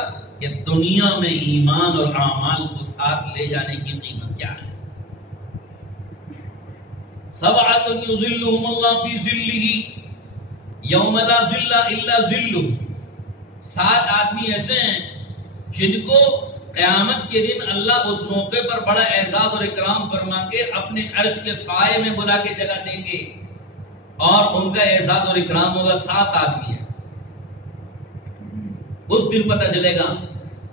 کہ دنیا میں ایمان اور اعمال کو ساتھ لے جانے کی قیمت کیا ہے۔ سبعۃ یظلھم اللہ فی ظلہ یوم لا ظل الا ظلہ۔ 7 آدمی ایسے ہیں جن کو قیامت کے دن اللہ اس موقع پر بڑا اعزاز اور اکرام فرما کے اپنے عرش کے سائے میں بلا کے جگہ دیں گے، اور ان کا اعزاز اور اکرام ہوگا۔ 7 آدمی ہیں، اس دن پتہ چلے گا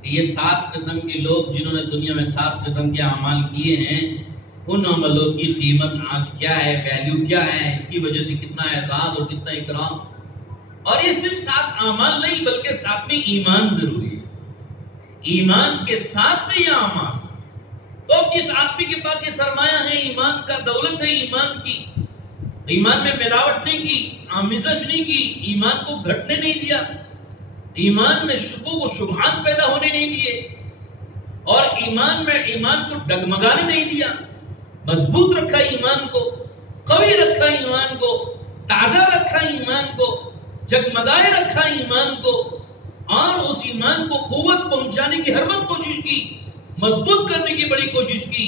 کہ یہ 7 قسم کے لوگ جنہوں نے دنیا میں 7 قسم کے اعمال کیے ہیں، ان عملوں کی قیمت آج کیا ہے، ویلیو کیا ہے، اس کی وجہ سے کتنا اعزاز اور کتنا اکرام۔ اور یہ صرف 7 اعمال نہیں بلکہ ساتھ میں ایمان ضروری ہے، ایمان کے ساتھ میں یہ اعمال۔ تو جس آدمی کے پاس یہ سرمایہ ہے، ایمان کا دولت ہے، ایمان کی، ایمان میں ملاوٹ نہیں کی، آمیزش نہیں کی، ایمان کو گھٹنے نہیں دیا، ایمان میں شکوک و شبہات پیدا ہونے نہیں دیے، اور ایمان میں ایمان کو ڈگمگانے نہیں دیا، مضبوط رکھا ایمان کو، قوی رکھا ایمان کو، تازہ رکھا ایمان کو، جگمگائے رکھا ایمان کو، اور اس ایمان کو قوت پہنچانے کی ہر وقت کوشش کی، مضبوط کرنے کی بڑی کوشش کی۔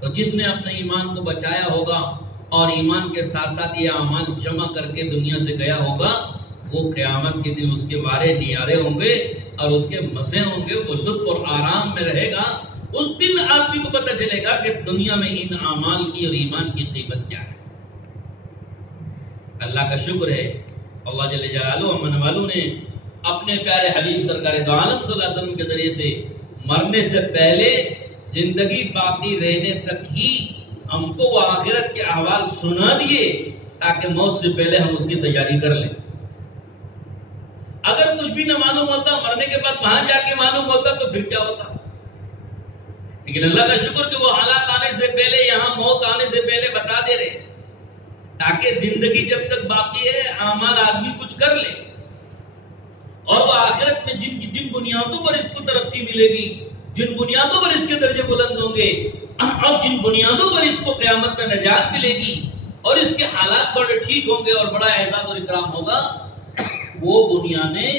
تو جس نے اپنے ایمان کو بچایا ہوگا اور ایمان کے ساتھ ساتھ یہ اعمال جمع کر کے دنیا سے گیا ہوگا، وہ قیامت کے دن اس کے وارے نیارے ہوں گے اور اس کے مزے ہوں گے، وہ لطف اور آرام میں رہے گا۔ اس دن آدمی کو پتہ چلے گا کہ دنیا میں ان اعمال کی اور ایمان کی قیمت کیا ہے۔ اللہ کا شکر ہے، اللہ جل جلالہ من والو نے اپنے پیارے حبیب سرکار دو عالم صلی اللہ علیہ وسلم کے ذریعے سے مرنے سے پہلے زندگی باقی رہنے تک ہی ہم کو وہ آخرت کے احوال سنا دیے، تاکہ موت سے پہلے ہم اس کی تیاری کر لیں۔ اگر کچھ بھی نہ معلوم ہوتا، مرنے کے بعد وہاں جا کے معلوم ہوتا تو پھر کیا ہوتا؟ لیکن اللہ کا شکر کہ وہ حالات آنے سے پہلے، یہاں موت آنے سے پہلے بتا دے رہے، تاکہ زندگی جب تک باقی ہے اعمال آدمی کچھ کر لے، اور وہ آخرت میں جن بنیادوں پر اس کو ترقی ملے گی، جن بنیادوں پر اس کے درجے بلند ہوں گے، اور جن بنیادوں پر اس کو قیامت میں نجات ملے گی، اور اس کے حالات بڑے ٹھیک ہوں گے اور بڑا اعزاز اور اکرام ہوگا، وہ بنیادیں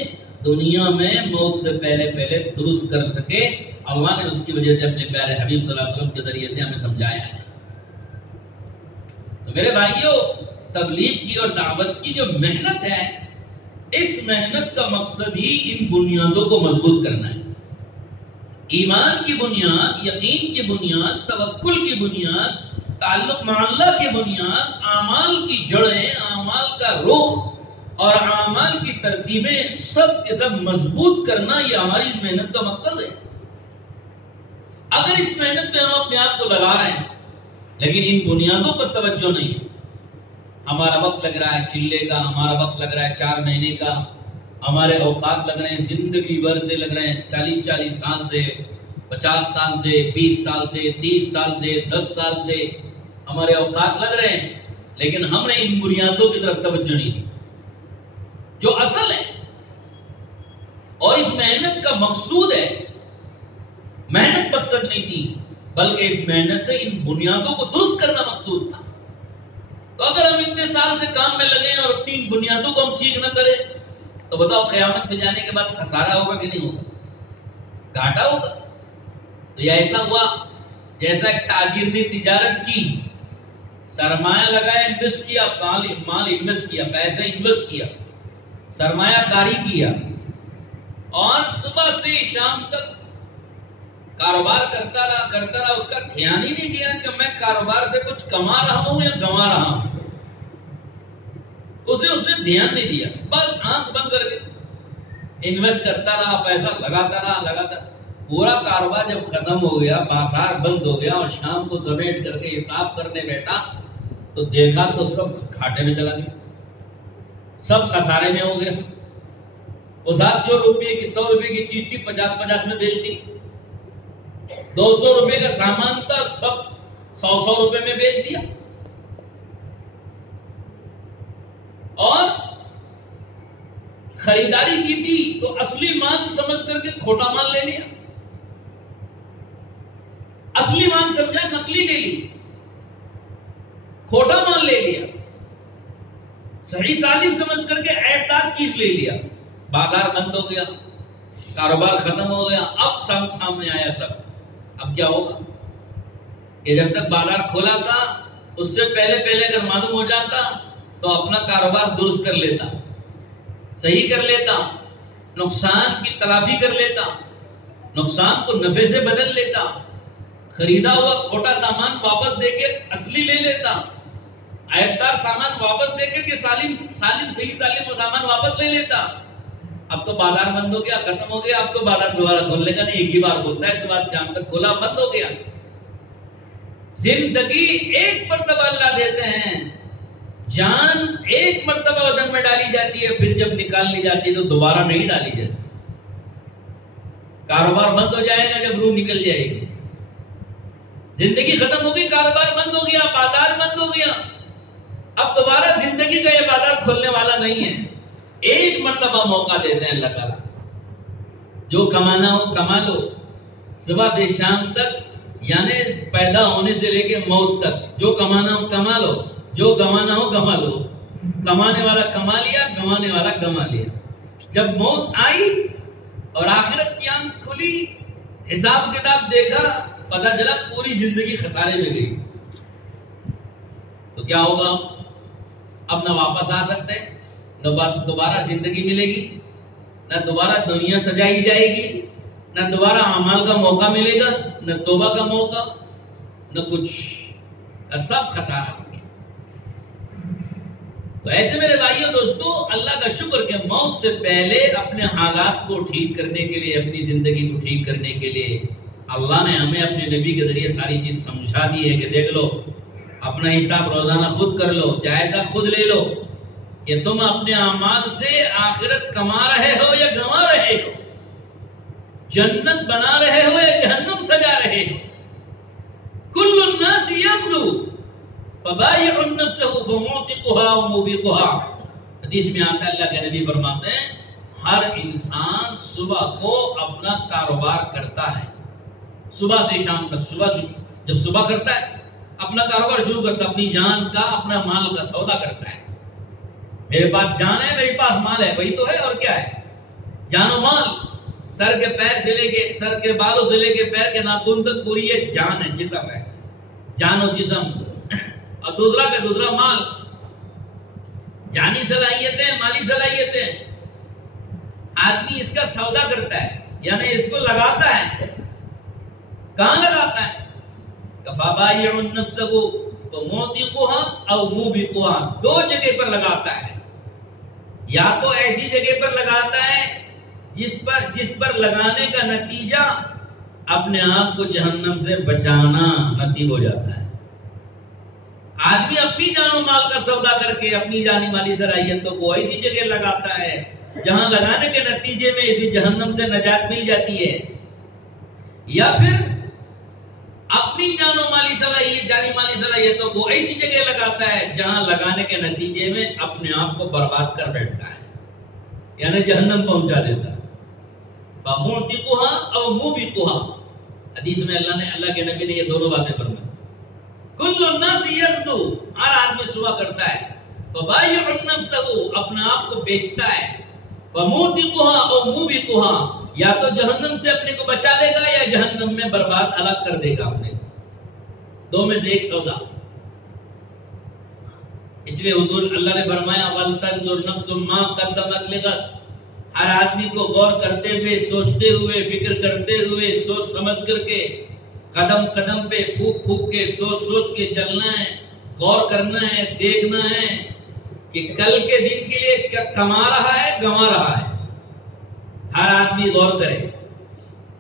دنیا میں موت سے پہلے درست کر سکے۔ اللہ نے اس کی وجہ سے اپنے پیارے حبیب صلی اللہ علیہ وسلم کے ذریعے سے ہمیں سمجھایا ہے۔ تو میرے بھائیوں، تبلیغ کی اور دعوت کی جو محنت ہے، اس محنت کا مقصد ہی ان بنیادوں کو مضبوط کرنا ہے۔ ایمان کی بنیاد، یقین کی بنیاد، توکل کی بنیاد، تعلق مع اللہ کی بنیاد، اعمال کی جڑیں، اعمال کا رخ اور اعمال کی ترتیبیں سب کے سب مضبوط کرنا، یہ ہماری محنت کا مقصد ہے۔ اگر اس محنت میں ہم اپنے آپ کو لگا رہے ہیں لیکن ان بنیادوں پر توجہ نہیں ہے، ہمارا وقت لگ رہا ہے چلے کا، ہمارا وقت لگ رہا ہے 4 مہینے کا، ہمارے اوقات لگ رہے ہیں زندگی بھر سے، لگ رہے ہیں 40 سال سے، 50 سال سے، 20 سال سے، 30 سال سے، 10 سال سے ہمارے اوقات لگ رہے ہیں، لیکن ہم نے ان بنیادوں کی طرف توجہ نہیں دی جو اصل ہے، اور اس محنت کا مقصود ہے۔ محنت مقصد نہیں تھی، بلکہ اس محنت سے ان بنیادوں کو درست کرنا مقصود تھا۔ تو اگر ہم اتنے سال سے کام میں لگے اور 3 بنیادوں کو ہم ٹھیک نہ کریں تو بتاؤ قیامت میں جانے کے بعد خسارہ ہوگا کہ نہیں ہوگا؟ گھاٹا ہوگا۔ تو یہ ایسا ہوا جیسا ایک تاجر نے تجارت کی، سرمایہ لگایا، انویسٹ کیا، مال انویسٹ کیا، پیسہ انویسٹ کیا، سرمایہ کاری کیا، اور صبح سے شام تک کاروبار کرتا رہا، اس کا دھیان ہی نہیں کیا کہ میں کاروبار سے کچھ کما رہا ہوں یا گنوا رہا ہوں۔ اس نے دھیان نہیں دیا، بس آنکھ بند کر کے انویسٹ کرتا رہا، پیسہ لگاتا رہا، پورا کاروبار جب ختم ہو گیا، بازار بند ہو گیا، اور شام کو سمیٹ کر کے حساب کرنے بیٹھا تو دیکھا تو سب گھاٹے میں چلا گیا، سب خسارے میں ہو گیا۔ وہ ساتھ جو روپے کی 100 روپے کی چیز تھی 50 میں بیچ دی، 200 روپے کا سامان تھا سب 100 روپے میں بیچ دیا، اور خریداری کی تھی تو اصلی مال سمجھ کر کے کھوٹا مال لے لیا، اصلی مال سمجھا نقلی لے لی، کھوٹا مال لے لیا، صحیح سالم سمجھ کر کے عیبدار چیز لے لیا، بازار بند ہو گیا، کاروبار ختم ہو گیا۔ اب سامنے آیا سب، اب کیا ہوگا کہ جب تک بازار کھولا تھا اس سے پہلے اگر معلوم ہو جاتا تو اپنا کاروبار درست کر لیتا، صحیح کر لیتا، نقصان کی تلافی کر لیتا، نقصان کو نفع سے بدل لیتا، خریدا ہوا کھوٹا سامان واپس دے کے اصلی لے لیتا، عیبدار سامان واپس دے کے صحیح سالم وہ سامان واپس لے لیتا۔ اب تو بازار بند ہو گیا، ختم ہو گیا، اب تو بازار دوبارہ کھولنے کا نہیں، ایک ہی بار کھولتا ہے، اس بعد شام تک کھولا بند ہو گیا۔ زندگی ایک مرتبہ اللہ دیتے ہیں، جان ایک مرتبہ بدن میں ڈالی جاتی ہے، پھر جب نکالنی جاتی ہے تو دوبارہ نہیں ڈالی جاتی۔ کاروبار بند ہو جائے گا جب روح نکل جائے گی، زندگی ختم ہو گئی، کاروبار بند ہو گیا، بازار بند ہو گیا، اب دوبارہ زندگی کا یہ بازار کھولنے والا نہیں ہے۔ ایک مرتبہ موقع دیتے ہیں اللہ تعالیٰ، جو کمانا ہو کما لو، صبح سے شام تک، یعنی پیدا ہونے سے لے کے موت تک، جو کمانا ہو کما لو، جو گوانا ہو گما لو، کمانے والا کما لیا، گوانے والا گما لیا۔ جب موت آئی اور آخرت کی آنکھ کھلی، حساب کتاب دیکھا، پتہ چلا پوری زندگی خسارے میں گئی، تو کیا ہوگا؟ اب نہ واپس آ سکتے، نہ دوبارہ زندگی ملے گی، نہ دوبارہ دنیا سجائی جائے گی، نہ دوبارہ اعمال کا موقع ملے گا، نہ توبہ کا موقع، نہ کچھ، سب خسارہ ہو گیا۔ تو ایسے میرے بھائیوں دوستو، اللہ کا شکر کہ موت سے پہلے اپنے حالات کو ٹھیک کرنے کے لیے، اپنی زندگی کو ٹھیک کرنے کے لیے اللہ نے ہمیں اپنے نبی کے ذریعے ساری چیز سمجھا دی ہے کہ دیکھ لو، اپنا حساب روزانہ خود کر لو، جائزہ خود لے لو کہ تم اپنے اعمال سے آخرت کما رہے ہو یا گنوا رہے ہو، جنت بنا رہے ہو یا جہنم سجا رہے ہو۔ کل الناس یغدو فبائع نفسه فمعتقها وموبقها، حدیث میں آتا ہے، اللہ کے نبی فرماتے ہیں ہر انسان صبح کو اپنا کاروبار کرتا ہے، صبح سے شام تک، جب صبح کرتا ہے اپنا کاروبار شروع کرتا ہے، اپنی جان کا، اپنا مال کا سودا کرتا ہے۔ میرے پاس جان ہے، میرے پاس مال ہے، وہی تو ہے، اور کیا ہے؟ جان و مال، سر کے پیر سے لے کے، سر کے بالوں سے لے کے پیر کے ناخن تک پوری یہ جان ہے، جسم ہے، جان و جسم، اور دوسرا مال، جانی صلاحیتیں، مالی صلاحیتیں۔ آدمی اس کا سودا کرتا ہے، یعنی اس کو لگاتا ہے، کہاں لگاتا ہے؟ فَبَائِعُ نَفْسَهُ وَمُعْتِقُهَا أَوْ مُوبِقُهَا، دو جگہ پر لگاتا ہے، یا تو ایسی جگہ پر لگاتا ہے جس پر لگانے کا نتیجہ اپنے آپ کو جہنم سے بچانا نصیب ہو جاتا ہے۔ آدمی اپنی جان و مال کا سودا کر کے اپنی جانی مالی صلاحیتوں کو ایسی جگہ لگاتا ہے جہاں لگانے کے نتیجے میں اسے جہنم سے نجات مل جاتی ہے، یا پھر اپنی جانی مالی صلاحیتوں کو ایسی جگہ لگاتا ہے جہاں لگانے کے نتیجے میں اپنے آپ کو برباد کر بیٹھتا ہے، یعنی جہنم پہنچا دیتا ہے۔ فَمُعْتِقُهَا أَوْ مُوبِقُهَا، حدیث میں اللہ کے نبی نے یہ دونوں باتیں فرمائی۔ کل الناس یغدو، ہر آدمی صبح کرتا ہے، فبایع نفسہ، اپنا آپ کو بیچتا ہے، فموتقها او موبقها، یا تو جہنم سے اپنے کو بچا لے گا یا جہنم میں برباد الگ کر دے گا اپنے، دو میں سے ایک سودا۔ اس لیے حضور اللہ نے فرمایا وَلْتَنْظُرْ نَفْسٌ مَا قَدَّمَتْ لِغَدٍ، ہر آدمی کو غور کرتے ہوئے، سوچتے ہوئے، فکر کرتے ہوئے، سوچ سمجھ کر کے، قدم قدم پہ پھوک پھوک کے، سوچ سوچ کے چلنا ہے، غور کرنا ہے، دیکھنا ہے کہ کل کے دن کے لیے کیا کما رہا ہے، گنوا رہا ہے۔ ہر آدمی غور کرے،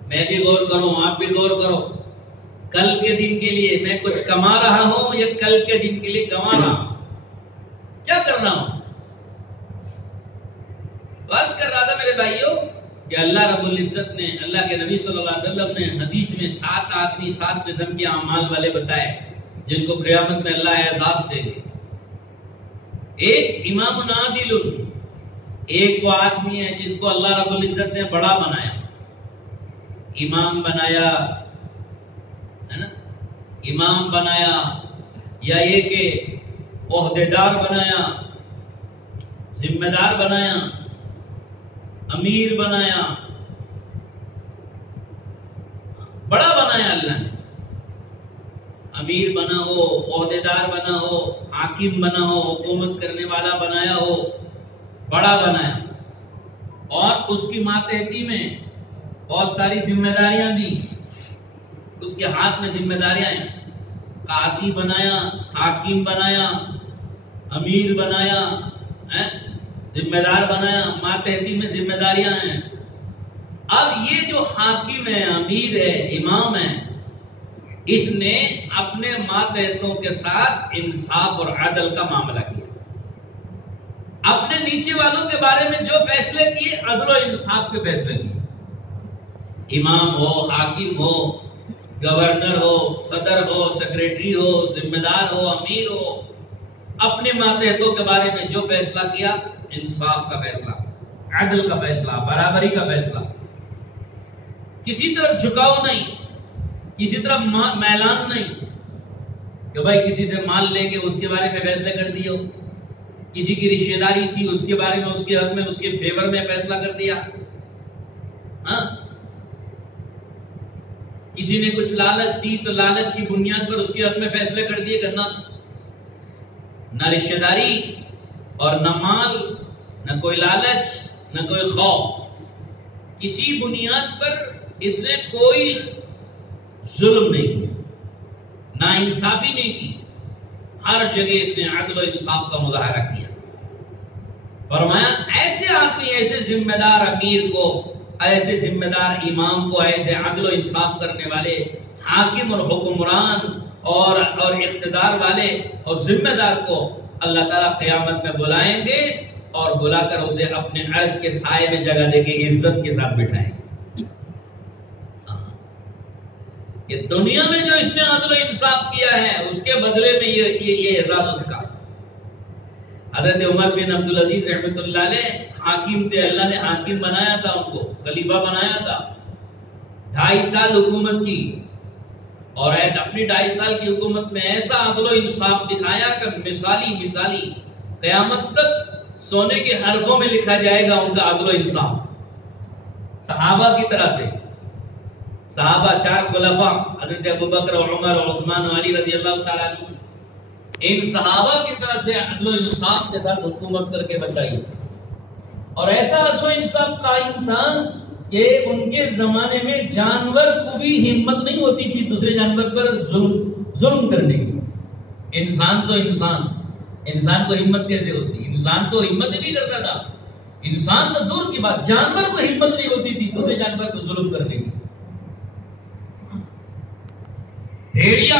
میں بھی غور کروں، آپ بھی غور کرو، کل کے دن کے لیے میں کچھ کما رہا ہوں یا کل کے دن کے لیے گنوا رہا ہوں، کیا کرنا ہوں؟ بس کر رہا تھا میرے بھائیوں کہ اللہ رب العزت نے، اللہ کے نبی صلی اللہ علیہ وسلم نے حدیث میں 7 آدمی 7 قسم کے اعمال والے بتائے جن کو قیامت میں اللہ اعزاز دے گے۔ ایک امام عادل، ایک وہ آدمی ہے جس کو اللہ رب العزت نے بڑا بنایا، امام بنایا ہے نا، امام بنایا، یا یہ کہ عہدیدار بنایا، ذمہ دار بنایا، امیر بنایا، بڑا بنایا اللہ نے، امیر بنا ہو، عہدیدار بنا ہو، حاکم بنا ہو، حکومت کرنے والا بنایا ہو، بڑا بنایا، اور اس کی ماتحتی میں بہت ساری ذمہ داریاں بھی، اس کے ہاتھ میں ذمہ داریاں ہیں، قاضی بنایا، حاکم بنایا، امیر بنایا، ذمہ دار بنایا، ماتحتی میں ذمہ داریاں ہیں۔ اب یہ جو حاکم ہے، امیر ہے، امام ہے، اس نے اپنے ماتحتوں کے ساتھ انصاف اور عدل کا معاملہ کیا، اپنے نیچے والوں کے بارے میں جو فیصلے کیے عدل و انصاف کے فیصلے کیے، امام ہو، حاکم ہو، گورنر ہو، صدر ہو، سیکریٹری ہو، ذمہ دار ہو، امیر ہو، اپنے ماتحتوں کے بارے میں جو فیصلہ کیا، انصاف کا فیصلہ، عدل کا فیصلہ، برابری کا فیصلہ، کسی طرف جھکاؤ نہیں، کسی طرف میلان نہیں کہ بھائی کسی سے مال لے کے اس کے بارے میں فیصلہ کر دیا، کسی کی رشتہ داری تھی اس کے بارے میں، اس کے حق میں، اس کے فیور میں فیصلہ کر دیا، ہاں، کسی نے کچھ لالچ دی تو لالچ کی بنیاد پر اس کے حق میں فیصلے کر دیے کرنا، نہ رشتہ داری اور نہ مال، نہ کوئی لالچ، نہ کوئی خوف، کسی بنیاد پر اس نے کوئی ظلم نہیں کیا، نا انصافی نہیں کی، ہر جگہ اس نے عدل و انصاف کا مظاہرہ کیا۔ فرمایا ایسے آدمی، ایسے ذمہ دار امیر کو، ایسے ذمہ دار امام کو، ایسے عدل و انصاف کرنے والے حاکم اور حکمران اور اقتدار والے اور ذمہ دار کو اللہ تعالیٰ قیامت میں بلائیں گے اور بلا کر اسے اپنے عرش کے سائے میں جگہ دے کے عزت کے ساتھ بٹھائیں گے۔ یہ دنیا میں جو اس نے عدل و انصاف کیا ہے اس کے بدلے میں یہ اعزاز اس کا۔ حضرت عمر بن عبدالعزیز رحمۃ اللہ علیہ حاکم تھے، اللہ نے حاکم بنایا تھا، ان کو خلیفہ بنایا تھا، 2.5 سال حکومت کی، اور اپنی 2.5 سال کی حکومت میں ایسا عدل و انصاف دکھایا کہ مثالی قیامت تک سونے کے حرفوں میں لکھا جائے گا ان کا عدل و انصاف۔ صحابہ کی طرح سے، صحابہ 4 خلفاء حضرت ابوبکر اور عمر اور عثمان و علی رضی اللہ تعالیٰ عنہ، ان صحابہ کی طرح سے عدل و انصاف کے ساتھ حکومت کر کے بچائی، اور ایسا عدل و انصاف قائم تھا کہ ان کے زمانے میں جانور کو بھی ہمت نہیں ہوتی تھی دوسرے جانور پر ظلم کرنے کی۔ انسان کو ہمت کیسے ہوتی؟ انسان تو ہمت نہیں کرتا تھا، انسان تو دور کی بات، جانور کو ہمت نہیں ہوتی تھی دوسرے جانور پر ظلم کرنے کی۔ بھیڑیا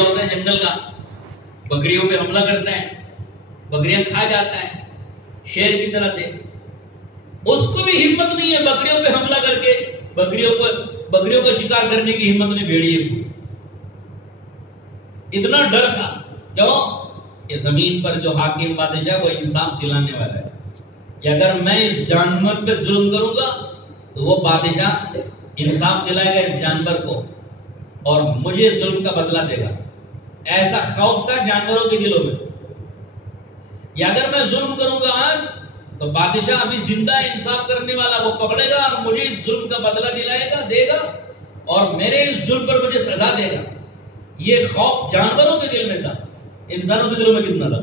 ہوتا ہے جنگل کا، بکریوں پہ حملہ کرتا ہے، بکریاں کھا جاتا ہے شیر کی طرح سے، اس کو بھی ہمت نہیں ہے بکریوں پہ حملہ کر کے بکریوں کو شکار کرنے کی ہمت نہیں بھیڑیے کو، اتنا ڈر تھا۔ کیوں؟ کہ زمین پر جو حاکم بادشاہ وہ انصاف دلانے والا ہے، کہ اگر میں اس جانور پہ ظلم کروں گا تو وہ بادشاہ انصاف دلائے گا اس جانور کو، اور مجھے ظلم کا بدلہ دے گا. ایسا خوف تھا جانوروں کے دلوں میں. یا اگر میں ظلم کروں گا آج تو بادشاہ ابھی زندہ انصاف کرنے والا وہ پکڑے گا اور مجھے اس ظلم کا بدلہ دلائے گا, دے گا, اور میرے اس ظلم پر مجھے سزا دے گا. یہ خوف جانوروں کے دل میں تھا, انسانوں کے دلوں میں کتنا تھا.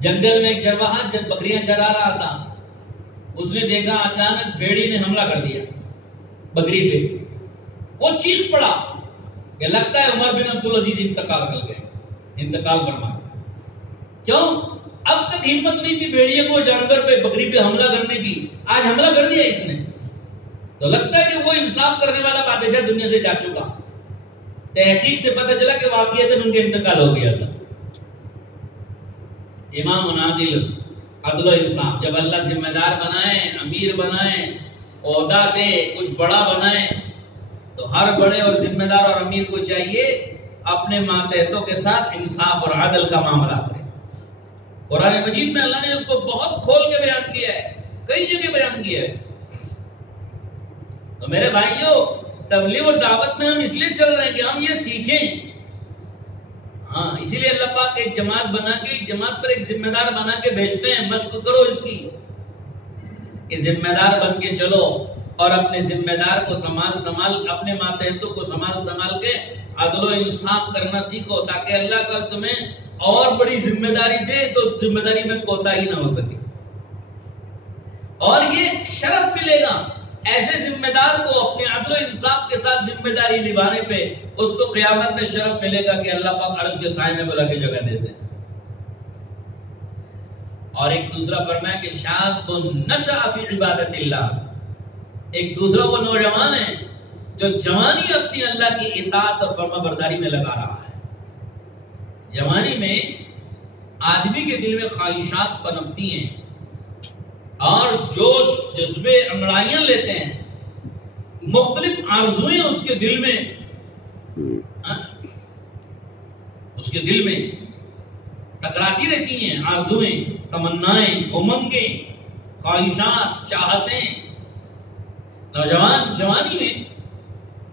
جنگل میں ایک چرواہا جب بکریاں چرا رہا تھا, اس نے دیکھا اچانک بھیڑی نے حملہ کر دیا بکری پہ. وہ چیخ پڑا کہ لگتا ہے عمر بن عبدالعزیز انتقال کر گئے, انتقال فرما. کیوں؟ اب تک ہمت نہیں تھی بھیڑیے کو جانور پہ بکری پہ حملہ کرنے کی, آج حملہ کر دیا اس نے. تو لگتا ہے کہ وہ انصاف کرنے والا بادشاہ دنیا سے جا چکا. تحقیق سے پتہ چلا کہ واقعتاً ان کے انتقال ہو گیا تھا. امام عادل, عدل و انصاف. جب اللہ ذمہ دار بنائے, امیر بنائے, عہدہ دے, کچھ بڑا بنائے, تو ہر بڑے اور ذمہ دار اور امیر کو چاہیے اپنے ماتحتوں کے ساتھ انصاف اور عدل کا معاملہ کرے. قرآن مجید میں اللہ نے اس کو بہت کھول کے بیان کیا ہے, کئی جگہ بیان کیا ہے. تو میرے بھائیوں, تبلیغ اور دعوت میں ہم اس لیے چل رہے ہیں کہ ہم یہ سیکھیں. ہاں, اسی لیے اللہ پاک ایک جماعت بنا کے, ایک جماعت پر ایک ذمہ دار بنا کے بھیجتے ہیں. مشق کرو اس کی کہ ذمہ دار بن کے چلو اور اپنے ذمہ دار کو سنبھال اپنے ماتحتوں کو سنبھال کے عدل و انصاف کرنا سیکھو, تاکہ اللہ کا تمہیں اور بڑی ذمہ داری دے تو ذمہ داری میں کوتاہی نہ ہو سکے. اور یہ شرف ملے گا ایسے ذمہ دار کو اپنے عدل و انصاف کے ساتھ ذمہ داری نبھانے پہ, اس کو قیامت میں شرف ملے گا کہ اللہ پاک عرش کے سائے میں بلا کے جگہ دیتے ہیں. اور ایک دوسرا فرمایا کہ شاب نشأ فی عبادت اللہ. ایک دوسرا وہ نوجوان ہے جو جوانی اپنی اللہ کی اطاعت اور فرما برداری میں لگا رہا ہے. جوانی میں آدمی کے دل میں خواہشات پنپتی ہیں اور جوش جذبے انگڑائیاں لیتے ہیں, مختلف آرزویں اس کے دل میں ٹکراتی رہتی ہیں. آرزویں, تمنائیں, امنگیں, خواہشات, چاہتیں. نوجوان جوانی میں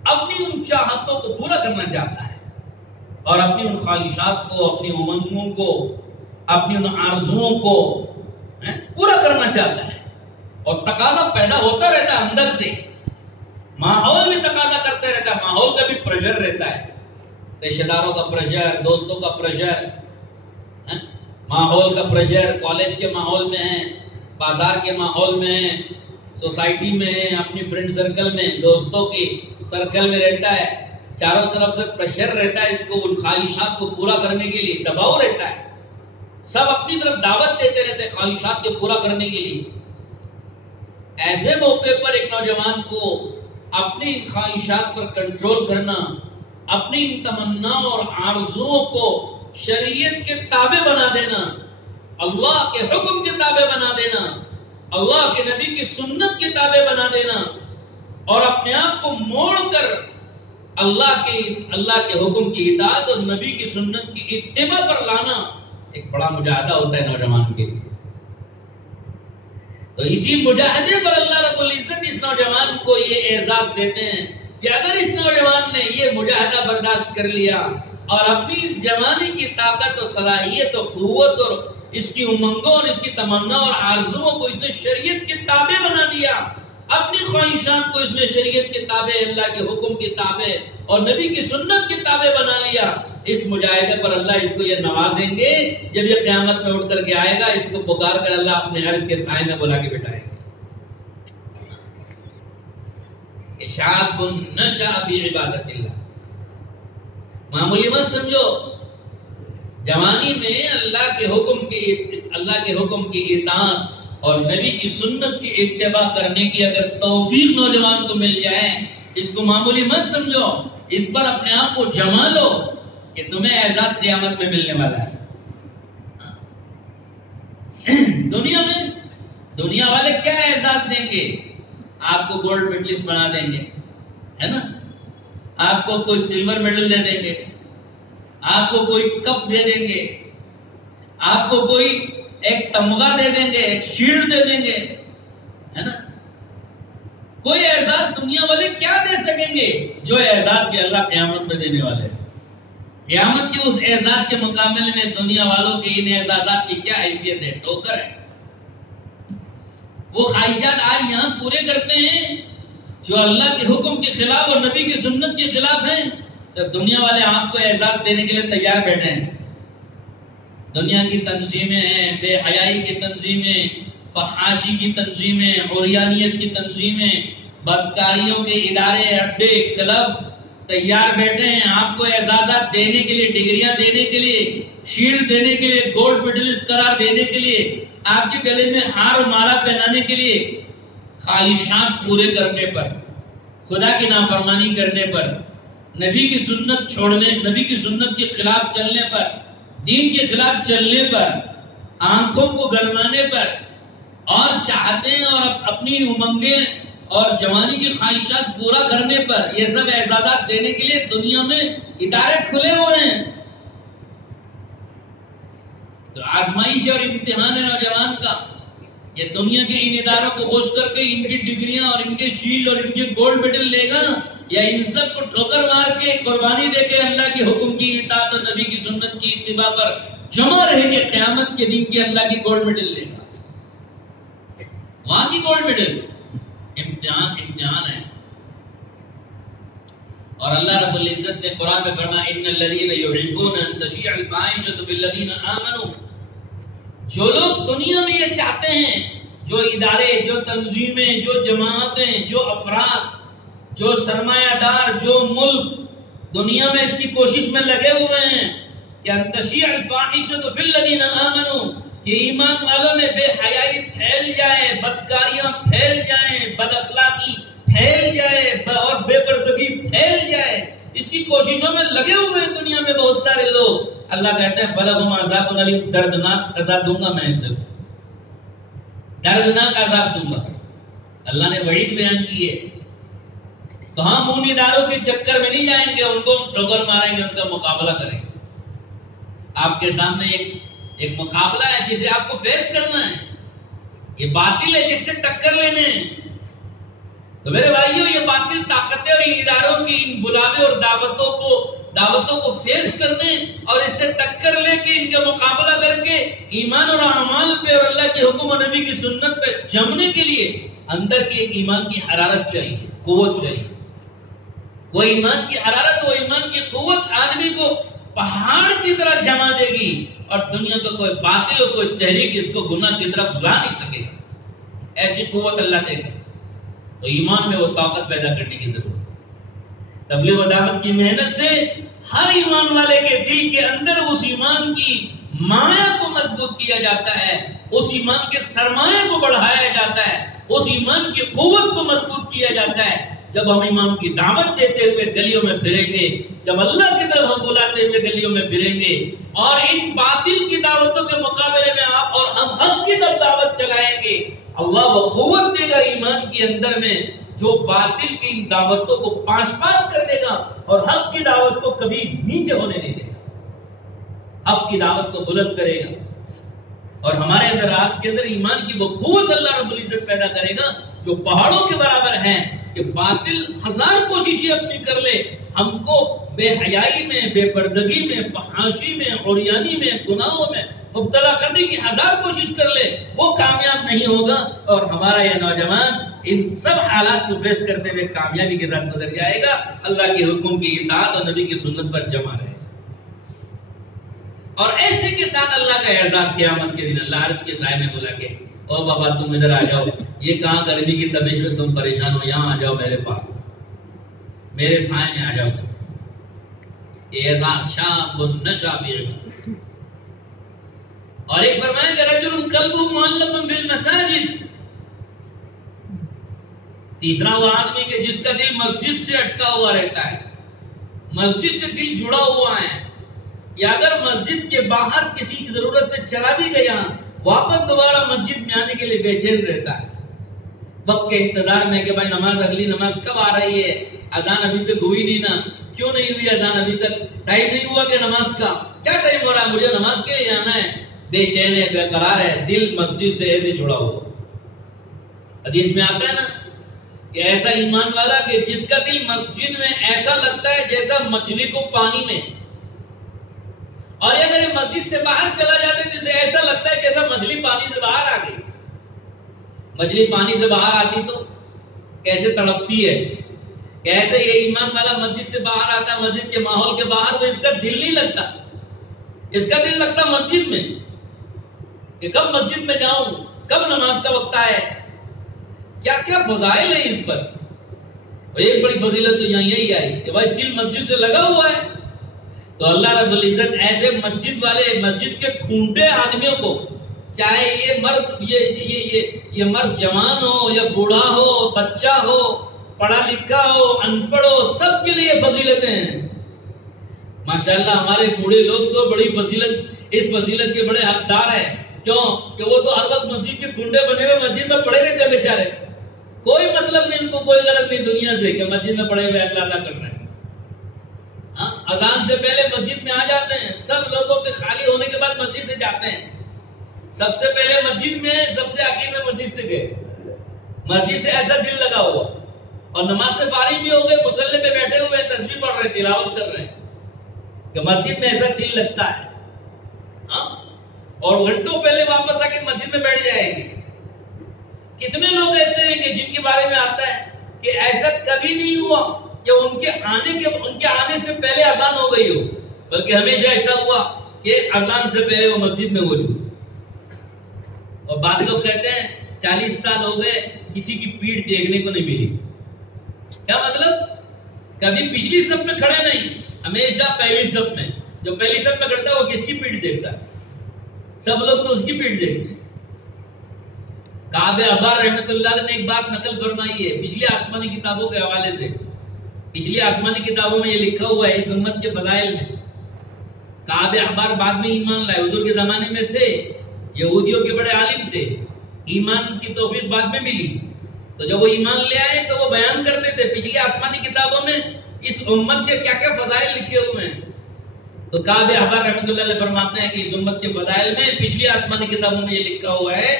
اپنی ان چاہتوں کو پورا کرنا چاہتا ہے اور اپنی ان خواہشات کو, اپنی امنگوں کو, اپنی ان آرزوؤں کو پورا کرنا چاہتا ہے. اور تقاضا پیدا ہوتا رہتا ہے اندر سے, ماحول بھی تقاضا کرتے رہتا ہے, ماحول کا بھی پریشر رہتا ہے, رشتہ داروں کا پریشر, دوستوں کا پریشر, ماحول کا پریشر, کالج کے ماحول میں ہے, بازار کے ماحول میں ہے, سوسائٹی میں ہے, اپنی فرینڈ سرکل میں, دوستوں کی سرکل میں رہتا ہے. چاروں طرف سے پریشر رہتا ہے اس کو ان خواہشات کو پورا کرنے کے لیے, دباؤ رہتا ہے. سب اپنی طرف دعوت دیتے رہتے ہیں خواہشات کو پورا کرنے کے لیے. ایسے موقع پر ایک نوجوان کو اپنی ان خواہشات پر کنٹرول کرنا, اپنی ان تمناؤں اور آرزوؤں کو شریعت کے تابع بنا دینا, اللہ کے حکم کے تابع بنا دینا, اللہ کے نبی کی سنت کے تابع بنا دینا, اور اپنے آپ کو موڑ کر اللہ کے حکم کی اطاعت اور نبی کی سنت کی اتباع پر لانا ایک بڑا مجاہدہ ہوتا ہے نوجوان کے لیے. تو اسی مجاہدے پر اللہ رب العزت اس نوجوان کو یہ اعزاز دیتے ہیں کہ اگر اس نوجوان نے یہ مجاہدہ برداشت کر لیا اور اپنی اس جوانی کی طاقت اور صلاحیت اور قوت اور اس کی امنگوں اور اس کی تمنا اور آرزوؤں کو اس نے شریعت کے تابع بنا دیا, اپنی خواہشات کو اس نے شریعت کے تابع, اللہ کے حکم کے تابع اور نبی کی سنت کے تابع بنا لیا, اس مجاہدے پر اللہ اس کو یہ نوازیں گے. جب یہ قیامت میں اٹھ کر کے آئے گا, اس کو پکار کر اللہ اپنے عرش کے سائے میں بلا کے بٹھائے گا. شاب نشأ فی عبادت اللہ. معمولی مت سمجھو, جوانی میں اللہ کے حکم کی اطاعت اور نبی کی سنت کی اتباع کرنے کی اگر توفیق نوجوان کو مل جائے, اس کو معمولی مت سمجھو, اس پر اپنے آپ کو جما لو کہ تمہیں اعزاز قیامت میں ملنے والا ہے. دنیا والے کیا اعزاز دیں گے؟ آپ کو گولڈ میڈلسٹ بنا دیں گے, ہے نا, آپ کو کوئی سلور میڈل دے دیں گے, آپ کو کوئی کپ دے دیں گے, آپ کو کوئی ایک تمغہ دے دیں گے, ایک شیلڈ دے دیں گے, ہے نا. کوئی اعزاز دنیا والے کیا دے سکیں گے جو اعزاز کے اللہ قیامت میں دینے والے ہیں؟ قیامت کے اس اعزاز کے مقابلے میں دنیا والوں کے ان اعزازات کی کیا حیثیت ہے؟ ٹھوکر ہے۔ وہ خواہشات آج یہاں پورے کرتے ہیں جو اللہ کے حکم کے خلاف اور نبی کی سنت کے خلاف ہیں، تو دنیا والے آپ کو اعزاز دینے کے لیے تیار بیٹھے ہیں۔ دنیا کی تنظیمیں ہیں، بے حیائی کی تنظیمیں، فحاشی کی تنظیمیں، عریانیت کی تنظیمیں، بدکاریوں کے ادارے، اڈے، کلب تیار بیٹھے ہیں آپ کو اعزازات دینے کے لیے، ڈگریاں دینے کے لیے، شیلڈ دینے کے لیے، گولڈ میڈلسٹ قرار دینے کے لیے، آپ کے گلے میں ہار و مالا پہنانے کے لیے۔ خواہشات پورے کرنے پر، خدا کی نافرمانی کرنے پر، نبی کی سنت چھوڑنے، نبی کی سنت کے خلاف چلنے پر، دین کے خلاف چلنے پر، آنکھوں کو گرمانے پر، اور چاہتے ہیں اور اپنی امنگیں اور جوانی کی خواہشات پورا کرنے پر، یہ سب اعزازات دینے کے لیے دنیا میں ادارے کھلے ہوئے ہیں۔ تو آزمائش اور امتحان ہے نوجوان کا، یہ دنیا کے ان اداروں کو خوش کر کے ان کی ڈگریاں اور ان کے شیلڈ اور ان کے گولڈ میڈل لے گا، یا ان سب کو ٹھوکر مار کے قربانی دے کے اللہ کے حکم کی اطاعت اور نبی کی سنت کی اتباع پر جمع رہے کہ قیامت کے دن کی اللہ کی گولڈ میڈل لے گا۔ وہاں کی گولڈ میڈل امتحان ہے۔ اور اللہ رب العزت نے قرآن میں فرمایا ان الذین یحبون ان تشیع الفاحشۃ بالذین آمنوا، جو لوگ دنیا میں یہ چاہتے ہیں، جو ادارے، جو تنظیمیں، جو جماعتیں، جو افراد، جو سرمایہ دار، جو ملک دنیا میں اس کی کوشش میں لگے ہوئے ہیں کہ ان تشیع الفاحشۃ بالذین آمنوا، کہ ایمان والوں میں بے حیائی پھیل جائے، بدکاریاں پھیل جائیں، بد اخلاقی پھیل جائے اور بے پردگی پھیل جائے، اس کی کوششوں میں لگے ہوئے ہیں دنیا میں بہت سارے لوگ۔ اللہ کہتے ہیں فَلَهُمْ عَذَابٌ أَلِيمٌ، دردناک سزا دوں گا میں اسے، دردناک عذاب دوں گا۔ اللہ نے وعید بیان کی ہے۔ تو ہم ان اداروں کے چکر میں نہیں جائیں گے، ان کو ٹھوکر ماریں گے، ان کا مقابلہ کریں گے۔ آپ کے سامنے ایک مقابلہ ہے جسے آپ کو فیس کرنا ہے، یہ باطل ہے جس سے ٹکر لینے ہیں۔ تو میرے بھائیوں، یہ باطل طاقتیں اور اداروں کی ان بلاوے اور دعوتوں کو فیس کرنے اور اس سے ٹکر لے کے ان کا مقابلہ کر کے ایمان اور اعمال پہ اور اللہ کے حکم اور نبی کی سنت پہ جمنے کے لیے اندر کی ایک ایمان کی حرارت چاہیے، قوت چاہیے۔ وہ ایمان کی حرارت، وہ ایمان کی قوت آدمی کو پہاڑ کی طرح جما دے گی، اور دنیا کا کوئی باطل اور کوئی تحریک اس کو گناہ کی طرف لا نہیں سکے گا۔ ایسی قوت اللہ دے گا۔ تو ایمان میں وہ طاقت پیدا کرنے کی ضرورت ہے۔ تبلیغ و دعوت کی محنت سے ہر ایمان والے کے دل کے اندر اس ایمان کی مایا کو مضبوط کیا جاتا ہے، اس ایمان کے سرمایہ کو بڑھایا جاتا ہے، اس ایمان کی قوت کو مضبوط کیا جاتا ہے۔ جب ہم ایمان کی دعوت دیتے ہوئے گلیوں میں پھریں گے، جب اللہ کی طرف ہم بلاتے ہوئے گلیوں میں پھریں گے، اور ان باطل کی دعوتوں کے مقابلے میں آپ اور ہم حق کی طرف دعوت چلائیں گے، اللہ وہ قوت دے گا ایمان کے اندر میں جو باطل کی ان دعوتوں کو پاش کر دے گا اور حق کی دعوت کو کبھی نیچے ہونے نہیں دے گا، حق کی دعوت کو بلند کرے گا۔ اور ہمارے اندر آپ کے اندر ایمان کی وہ قوت اللہ رب العزت پیدا کرے گا جو پہاڑوں کے برابر ہے، کہ باطل ہزار کوششیں اپنی کر لے، ہم کو بے حیائی میں، بے پردگی میں، فحاشی میں، عریانی میں، گناہوں میں مبتلا کرنے کی ہزار کوشش کر لے، وہ کامیاب نہیں ہوگا۔ اور ہمارا یہ نوجوان ان سب حالات کو فیس کرتے ہوئے کامیابی کے ساتھ گزر جائے گا، اللہ کے حکم کی اطاعت اور نبی کی سنت پر جمع رہے گا۔ اور ایسے کے ساتھ اللہ کا اعزاز قیامت کے دن اللہ عرش کے سائے میں بلا کے، او بابا تم ادھر آ جاؤ، یہ کہاں گرمی کی تبیش میں تم پریشان ہو، یہاں آ جاؤ میرے پاس، میرے سائے میں آ جاؤ۔ اعزاز شاب النشا بعبادت۔ اور ایک فرمایا کہ رجل قلبہ معلق بالمساجد، تیسرا وہ آدمی کہ جس کا دل مسجد سے اٹکا ہوا رہتا ہے، مسجد سے دل جڑا ہوا ہے، یا اگر مسجد کے باہر کسی کی ضرورت سے چلا بھی گیا، واپس دوبارہ مسجد میں آنے کے لیے بے چین رہتا ہے، وقت کے انتظار میں کہ بھائی نماز، اگلی نماز کب آ رہی ہے، اذان ابھی تک ہوئی نہیں نا، کیوں نہیں ہوئی اذان ابھی تک، ٹائم نہیں ہوا کہ نماز کا، کیا ٹائم ہو رہا ہے، مجھے نماز کے لیے آنا ہے، بے چین ہے، بے قرار ہے، دل مسجد سے ایسے جڑا ہوا۔ حدیث میں آتا ہے نا کہ ایسا ایمان والا کہ جس کا دل مسجد میں ایسا لگتا ہے جیسا مچھلی کو پانی میں، اور اگر یہ مسجد سے باہر چلا جاتا ہے جسے ایسا لگتا ہے جیسا مچھلی پانی سے باہر آ گئی۔ مچھلی پانی سے باہر آتی تو کیسے تڑپتی ہے، کیسے یہ ایمان والا مسجد سے باہر آتا ہے، مسجد کے ماحول کے باہر، تو اس کا دل نہیں لگتا، اس کا دل لگتا مسجد میں کہ کب مسجد میں جاؤں، کب نماز کا وقت آئے۔ کیا کیا فضائل ہیں اس پر۔ ایک بڑی فضیلت تو یہاں یہی آئی کہ بھائی دل مسجد سے لگا ہوا ہے تو اللہ رب العزت ایسے مسجد والے، مسجد کے کھونٹے آدمیوں کو، چاہے یہ مرد جوان ہو یا بوڑھا ہو، بچہ ہو، پڑھا لکھا ہو، ان پڑھ ہو، سب کے لیے فضیلتیں ہیں۔ ماشاءاللہ ہمارے بوڑھے لوگ تو بڑی فضیلت، اس فضیلت کے بڑے حقدار ہیں۔ کیوں کہ وہ تو ہر وقت مسجد کے کھونٹے بنے ہوئے مسجد میں پڑے رہتے ہیں بیچارے، کوئی مطلب نہیں ان کو، کوئی غرض نہیں دنیا سے کہ مسجد میں پڑے ہوئے اللہ اللہ کر رہے ہیں۔ اذان سے پہلے مسجد میں آ جاتے ہیں، سب لوگوں کے خالی ہونے کے بعد مسجد سے جاتے ہیں، سب سے پہلے مسجد میں، سب سے آخر میں مسجد سے گئے، مسجد سے ایسا دل لگا ہوا، اور نماز سے فارغ بھی ہو گئے، مصلی پہ بیٹھے ہوئے تسبیح پڑھ رہے ہیں، تلاوت کر رہے ہیں، کہ مسجد میں ایسا دل لگتا ہے، اور گھنٹوں پہلے واپس آ کے مسجد میں بیٹھ جائیں گے۔ کتنے لوگ ایسے ہیں کہ جن کے بارے میں آتا ہے کہ ایسا کبھی نہیں ہوا کہ ان کے آنے سے پہلے اذان ہو گئی ہو، بلکہ ہمیشہ ایسا ہوا کہ اذان سے پہلے وہ مسجد میں موجود۔ اور بعض لوگ کہتے ہیں 40 سال ہو گئے کسی کی پیٹھ دیکھنے کو نہیں ملی۔ کیا مطلب؟ کبھی پچھلی صف میں کھڑے نہیں، ہمیشہ پہلی صف میں۔ جو پہلی صف میں کھڑتا ہے وہ کس کی پیٹھ دیکھتا ہے؟ سب لوگ تو اس کی پیٹھ دیکھتے ہیں۔ کعب احبار رحمۃ اللہ علیہ نے ایک بات نقل فرمائی ہے پچھلی آسمانی کتابوں کے حوالے سے۔ پچھلی آسمانی کتابوں میں یہ لکھا ہوا ہے اس امت کے فضائل میں۔ کعب احبار بعد میں ایمان لائے، حضور کے زمانے میں تھے، یہودیوں کے بڑے عالم تھے، ایمان کی توفیق بعد میں ملی، تو جب وہ ایمان لے آئے تو وہ بیان کرتے تھے پچھلی آسمانی کتابوں میں اس امت کے کیا کیا فضائل لکھے ہوئے ہیں۔ تو کعب احبار رحمۃ اللہ علیہ فرماتے ہیں کہ اس امت کے فضائل میں پچھلی آسمانی کتابوں میں یہ لکھا ہوا ہے،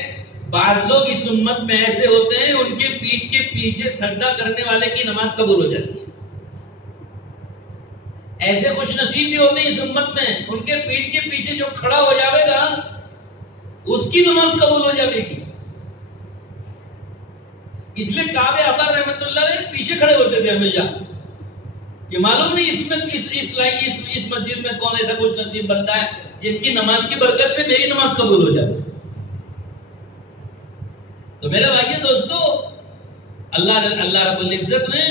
بعض لوگ اس امت میں ایسے ہوتے ہیں ان کے پیٹھ کے پیچھے سجدہ کرنے والے کی نماز قبول ہو جاتی ہے۔ ایسے خوش نصیب بھی ہوتے ہیں اس امت میں، ان کے پیٹھ کے پیچھے جو کھڑا ہو جاوے گا اس کی نماز قبول ہو جائے گی۔ اس لیے کعب احبار رحمۃ اللہ علیہ پیچھے کھڑے ہوتے تھے ہمیشہ، کہ معلوم نہیں اس مسجد میں کون ایسا کچھ نصیب بنتا ہے جس کی نماز کی برکت سے میری نماز قبول ہو جائے۔ تو میرے بھائیو دوستو، اللہ رب العزت نے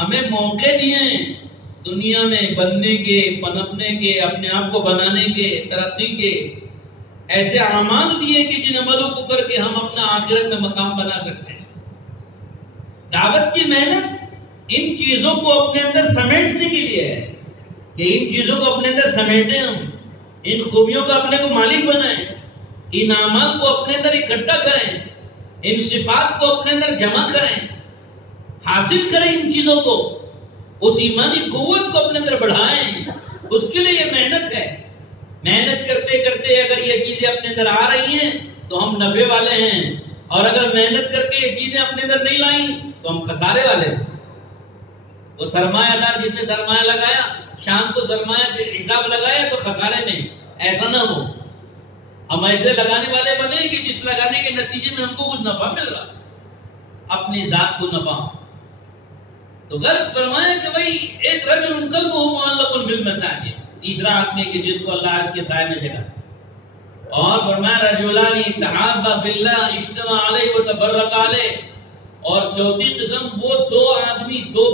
ہمیں موقع دیے ہیں دنیا میں بننے کے، پنپنے کے، اپنے آپ کو بنانے کے، ترقی کے، ایسے اعمال دیے کہ جن عملوں کو کر کے ہم اپنا آخرت میں مقام بنا سکتے ہیں۔ دعوت کی محنت ان چیزوں کو اپنے اندر سمیٹنے کے لیے ہے کہ ان چیزوں کو اپنے اندر سمیٹیں، ہم ان خوبیوں کا اپنے کو مالک بنائیں، ان اعمال کو اپنے اندر اکٹھا کریں، ان صفات کو اپنے اندر جمع کریں، حاصل کریں ان چیزوں کو، اس ایمانی قوت کو اپنے اندر بڑھائیں۔ اس کے لیے یہ محنت ہے۔ محنت کرتے کرتے اگر یہ چیزیں اپنے اندر آ رہی ہیں تو ہم نفع والے ہیں، اور اگر محنت کر کے یہ چیزیں اپنے اندر نہیں لائیں تو ہم خسارے والے ہیں۔ وہ سرمایہ دار جس نے سرمایہ لگایا، شام کو سرمایہ حساب لگایا تو خسارے میں، ایسا نہ ہو۔ ہم ایسے لگانے والے بنے کہ جس لگانے کے نتیجے میں ہم کو کچھ نفع مل رہا، اپنی ذات کو نفع۔ تو غرض فرمایا کہ بھئی ایک رجل قلبہ معلق بالمساجد، تیسرا آدمی کہ جس کو اللہ عرش کے سائے میں جگہ، اور فرمایا رجلان تحابا فی اللہ اجتمع علیہ وتفرقا علیہ، اور چوتھی قسم وہ دو آدمی، دو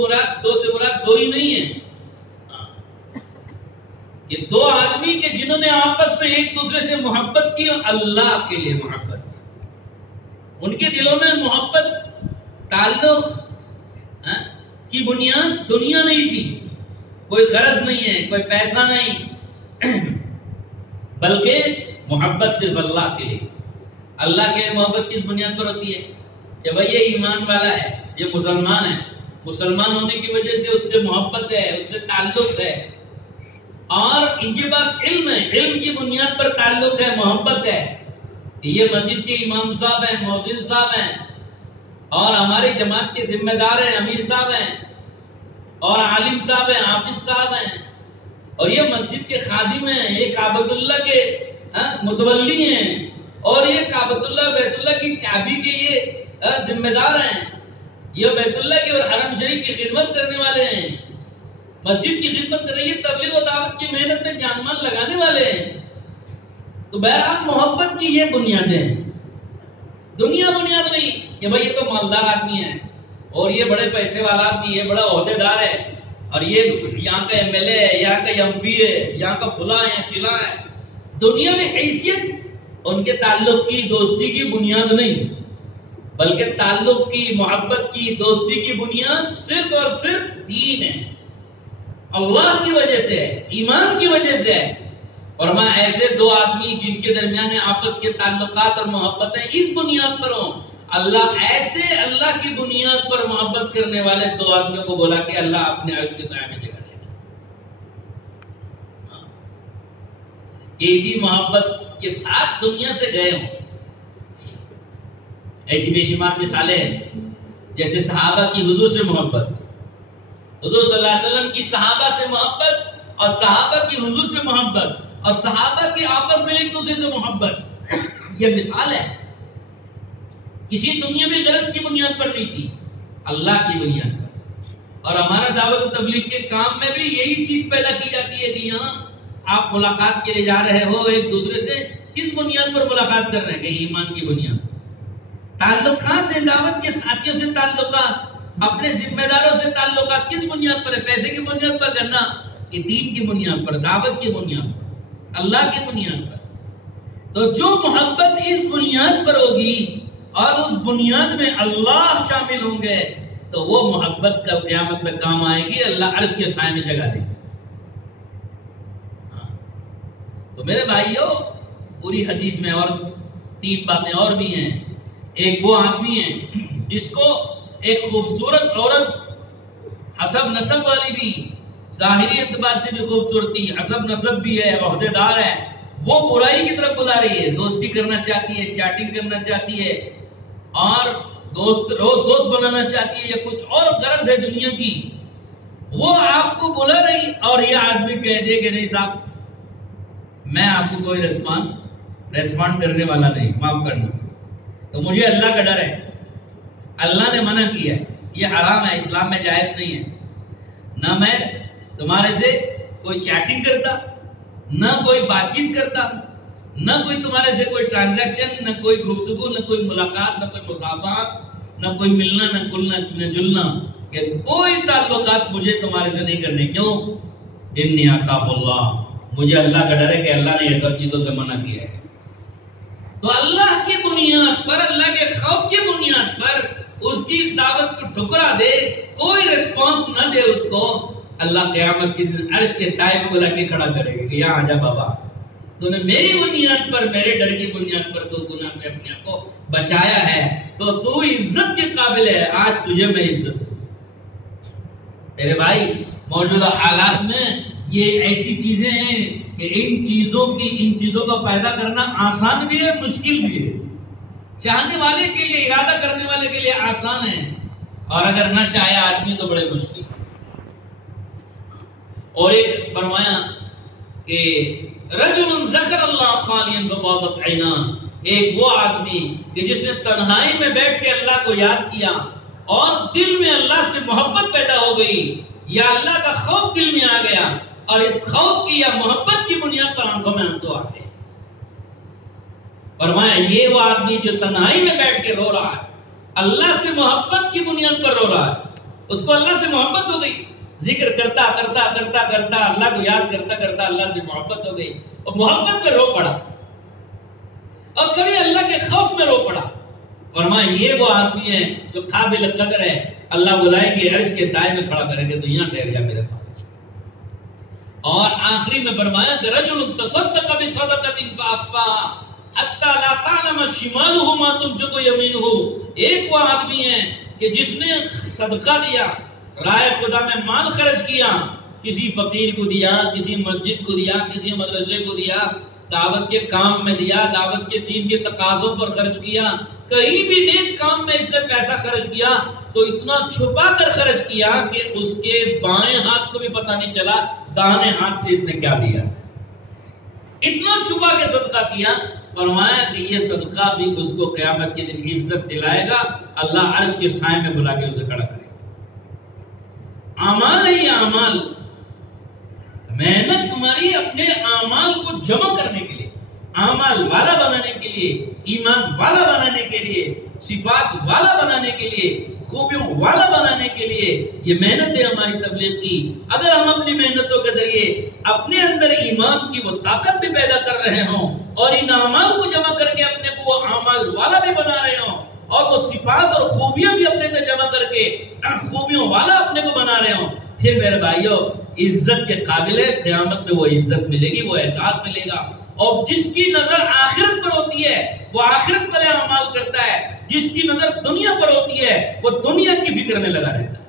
سے مراد دو ہی نہیں ہے، یہ دو آدمی کہ جنہوں نے آپس میں ایک دوسرے سے محبت کی اور اللہ کے لیے محبت، ان کے دلوں میں محبت تعلق کی بنیاد دنیا نہیں تھی، کوئی غرض نہیں ہے، کوئی پیسہ نہیں، بلکہ محبت صرف اللہ کے لیے۔ اللہ کے لیے محبت کس بنیاد پر ہوتی ہے؟ کہ بھئی یہ ایمان والا ہے، یہ مسلمان ہے، مسلمان ہونے کی وجہ سے اس سے محبت ہے، اس سے تعلق ہے، اور ان کے پاس علم ہے، علم کی بنیاد پر تعلق ہے، محبت ہے۔ یہ مسجد کے امام صاحب ہیں، مؤذن صاحب ہیں، اور ہماری جماعت کے ذمہ دار ہیں، امیر صاحب ہیں اور عالم صاحب ہیں، حافظ صاحب ہیں، اور یہ مسجد کے خادم ہیں، یہ کعبۃ اللہ کے متولی ہیں، اور یہ کعبۃ اللہ بیت اللہ کی چابی کے یہ ذمہ دار ہیں، یہ بیت اللہ کی اور حرم شریف کی خدمت کرنے والے ہیں، مسجد کی خدمت کر رہی ہے، تبلیغ و دعوت کی محنت میں جان مال لگانے والے ہیں۔ تو بہرحال محبت کی یہ بنیادیں، دنیا بنیاد نہیں کہ بھائی یہ تو مالدار آدمی ہے اور یہ بڑے پیسے والا آدمی، یہ بڑا عہدے دار ہے اور یہ یہاں کا ایم ایل اے ہے، یہاں کا ایم پی ہے، یہاں کا فلاں ہے چلا ہے۔ دنیا میں حیثیت ان کے تعلق کی دوستی کی بنیاد نہیں، بلکہ تعلق کی، محبت کی، دوستی کی بنیاد صرف اور صرف دین ہے، اللہ کی وجہ سے ہے، ایمان کی وجہ سے ہے۔ اور میں ایسے دو آدمی جن کے درمیان آپس کے تعلقات اور محبتیں اس بنیاد پر ہوں، اللہ ایسے اللہ کی بنیاد پر محبت کرنے والے دو آدمیوں کو بولا کہ اللہ اپنے عرش کے سائے میں جگہ دے۔ ایسی محبت کے ساتھ دنیا سے گئے ہوں، ایسی بے شمار مثالیں ہیں، جیسے صحابہ کی حضور سے محبت، حضور صلی اللہ علیہ وسلم کی صحابہ سے محبت، اور صحابہ کی حضور سے محبت، اور صحابہ کی آپس میں ایک دوسرے سے محبت، یہ مثال ہے۔ کسی دنیا میں غرض کی بنیاد پر نہیں تھی، اللہ کی بنیاد پر۔ اور ہمارا دعوت و تبلیغ کے کام میں بھی یہی چیز پیدا کی جاتی ہے کہ یہاں آپ ملاقات کے لیے جا رہے ہو ایک دوسرے سے، کس بنیاد پر ملاقات کر رہے ہیں؟ کہ ایمان کی بنیاد۔ تعلقات ہیں، دعوت کے ساتھیوں سے تعلقات، اپنے ذمہ داروں سے تعلقات کس بنیاد پر ہے؟ پیسے کی بنیاد پر کرنا کہ دین کی بنیاد پر، دعوت کی بنیاد پر، اللہ کی بنیاد پر۔ تو جو محبت اس بنیاد پر ہوگی اور اس بنیاد میں اللہ شامل ہوں گے تو وہ محبت کا قیامت میں کام آئے گی، اللہ عرش کے سائے میں جگہ دے گی۔ تو میرے بھائیو، پوری حدیث میں اور 3 باتیں اور بھی ہیں۔ ایک وہ آدمی ہے جس کو ایک خوبصورت عورت، حسب نسب والی بھی، ظاہری اعتبار سے بھی خوبصورتی، حسب نسب بھی ہے، عہدے دار ہے، وہ برائی کی طرف بلا رہی ہے، دوستی کرنا چاہتی ہے، چیٹنگ کرنا چاہتی ہے، اور دوست بنانا چاہتی ہے، یا کچھ اور غرض ہے دنیا کی، وہ آپ کو بلا رہی، اور یہ آدمی کہہ دے کہ نہیں صاحب میں آپ کو کوئی ریسپانڈ کرنے والا نہیں، معاف کرنا۔ تو مجھے اللہ کا ڈر ہے، اللہ نے منع کیا ہے، یہ حرام ہے، اسلام میں جائز نہیں ہے، نہ میں تمہارے سے کوئی چیٹنگ کرتا، نہ کوئی بات چیت کرتا، نہ کوئی تمہارے سے کوئی ٹرانزیکشن، نہ کوئی گفتگو، نہ کوئی ملاقات، نہ کوئی مصافحات، نہ کوئی ملنا، نہ جلنا، کہ کوئی تعلقات مجھے تمہارے سے نہیں کرنے۔ کیوں؟ انی اخاف اللہ، مجھے اللہ کا ڈر ہے کہ اللہ نے یہ سب چیزوں سے منع کیا ہے۔ تو اللہ کی بنیاد پر، اللہ کے خوف کی بنیاد پر اس کی دعوت کو ٹھکرا دے، کوئی ریسپانس نہ دے اس کو، اللہ قیامت کے دن عرش کے سائے میں بلا کے کھڑا کرے گا کہ یہاں آجا بابا، تو نے میری بنیاد پر، میرے ڈر کی بنیاد پر تو گناہ سے اپنے آپ کو بچایا ہے، تو عزت کے قابل ہے، آج تجھے میں عزت دوں۔ میرے بھائی، موجودہ حالات میں یہ ایسی چیزیں ہیں کہ ان چیزوں کا پیدا کرنا آسان بھی ہے، مشکل بھی ہے۔ چاہنے والے کے لیے، ارادہ کرنے والے کے لیے آسان ہے، اور اگر نہ چاہے آدمی تو بڑے مشکل۔ اور ایک فرمایا کہ رجل ذکر اللہ خالیا ففاضت عینا، ایک وہ آدمی کہ جس نے تنہائی میں بیٹھ کے اللہ کو یاد کیا اور دل میں اللہ سے محبت پیدا ہو گئی، یا اللہ کا خوف دل میں آ گیا، اور اس خوف کی یا محبت کی بنیاد پر آنکھوں میں آنسو آ گئے۔ فرمایا یہ وہ آدمی جو تنہائی میں بیٹھ کے رو رہا ہے، اللہ سے محبت کی بنیاد پر رو رہا ہے، اس کو اللہ سے محبت ہو گئی، ذکر کرتا کرتا کرتا کرتا، اللہ کو یاد کرتا کرتا اللہ سے محبت ہو گئی، اور محبت میں رو پڑا، اور کبھی اللہ کے خوف میں رو پڑا۔ فرمایا یہ وہ آدمی ہے جو قابل قدر ہے، اللہ بلائے گے، عرش کے سائے میں کھڑا کریں گے تو یہاں ٹھہر جا میرے پاس۔ اور آخری میں فرمایا کہ رجل تصدق بصدقۃ فاخفاها حتى لا تعلم شماله ما تنفق يمينه، ایک وہ آدمی ہے کہ جس نے صدقہ دیا، رائے خدا میں مال خرچ کیا، کسی فقیر کو دیا، کسی مسجد کو دیا، کسی مدرسے کو دیا، دعوت کے کام میں دیا، دعوت کے دین کے تقاضوں پر خرچ کیا، کہیں بھی نیک کام میں اس نے پیسہ خرچ کیا تو اتنا چھپا کر خرچ کیا کہ اس کے بائیں ہاتھ کو بھی پتہ نہیں چلا داہنے ہاتھ سے اس نے کیا دیا. اتنا چھپا کے صدقہ کیا. فرمایا کہ یہ صدقہ بھی اس کو قیامت کے دن عزت دلائے گا. اللہ عرش کے سائے میں بلا کے اسے کھڑا کرے گا. اعمال ہے یہ اعمال. محنت ہماری اپنے اعمال کو جمع کرنے کے لیے، اعمال والا بنانے کے لیے، ایمان والا بنانے کے لیے، صفات والا بنانے کے لیے، خوبیوں والا بنانے کے لیے یہ محنت ہے ہماری تبلیغ کی. اگر ہم اپنی محنتوں کے ذریعے اپنے اندر ایمان کی وہ طاقت بھی پیدا کر رہے ہوں اور ان اعمال کو جمع کر کے اپنے کو وہ اعمال والا بھی بنا رہے ہوں اور وہ صفات اور خوبیاں بھی اپنے کو جمع کر کے خوبیوں والا اپنے کو بنا رہے ہوں، پھر میرے بھائیو عزت کے قابل ہے. قیامت میں وہ عزت ملے گی، وہ اعزاز ملے گا. اور جس کی نظر آخرت پر ہوتی ہے وہ آخرت پر اعمال کرتا ہے، جس کی نظر دنیا پر ہوتی ہے وہ دنیا کی فکر میں لگا رہتا ہے.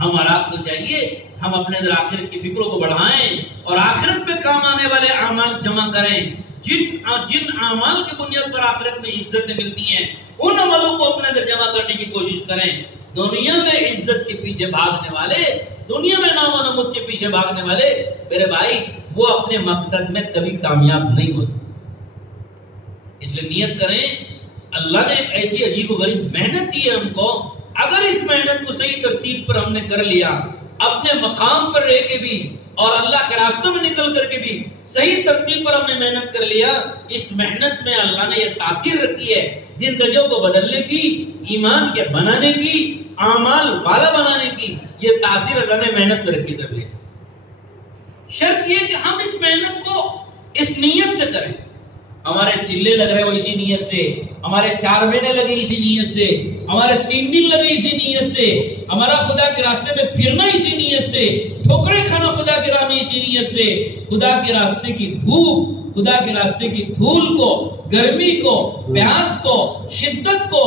ہم اور آپ کو چاہیے ہم اپنے اندر آخرت کی فکروں کو بڑھائیں اور آخرت میں کام آنے والے اعمال جمع کریں. جن اعمال کی بنیاد پر آخرت میں عزتیں ملتی ہیں ان عملوں کو اپنے اندر جمع کرنے کی کوشش کریں. دنیا میں عزت کے پیچھے بھاگنے والے، دنیا میں نام و نمود کے پیچھے بھاگنے والے میرے بھائی وہ اپنے مقصد میں کبھی کامیاب نہیں ہو سکتے. اس لیے نیت کریں. اللہ نے ایک ایسی عجیب و غریب محنت دی ہے ہم کو. اگر اس محنت کو صحیح ترتیب پر ہم نے کر لیا، اپنے مقام پر رہ کے بھی اور اللہ کے راستوں میں نکل کر کے بھی صحیح ترتیب پر ہم نے محنت کر لیا، اس محنت میں اللہ نے یہ تاثیر رکھی ہے زندگیوں کو بدلنے کی، ایمان کے بنانے کی، اعمال والا بنانے کی. یہ تاثیر اللہ نے محنت میں رکھی تھی. شرط یہ کہ ہم اس محنت کو اس نیت سے کریں. ہمارے چلے لگ رہے ہو اسی نیت سے، ہمارے 4 مہینے لگے اسی نیت سے، ہمارے 3 دن لگے اسی نیت سے، ہمارا خدا کے راستے میں پھرنا اسی نیت سے، ٹھوکریں کھانا خدا کے راہ میں اسی نیت سے، خدا کے راستے کی دھوپ، خدا کے راستے کی دھول کو، گرمی کو، پیاس کو، شدت کو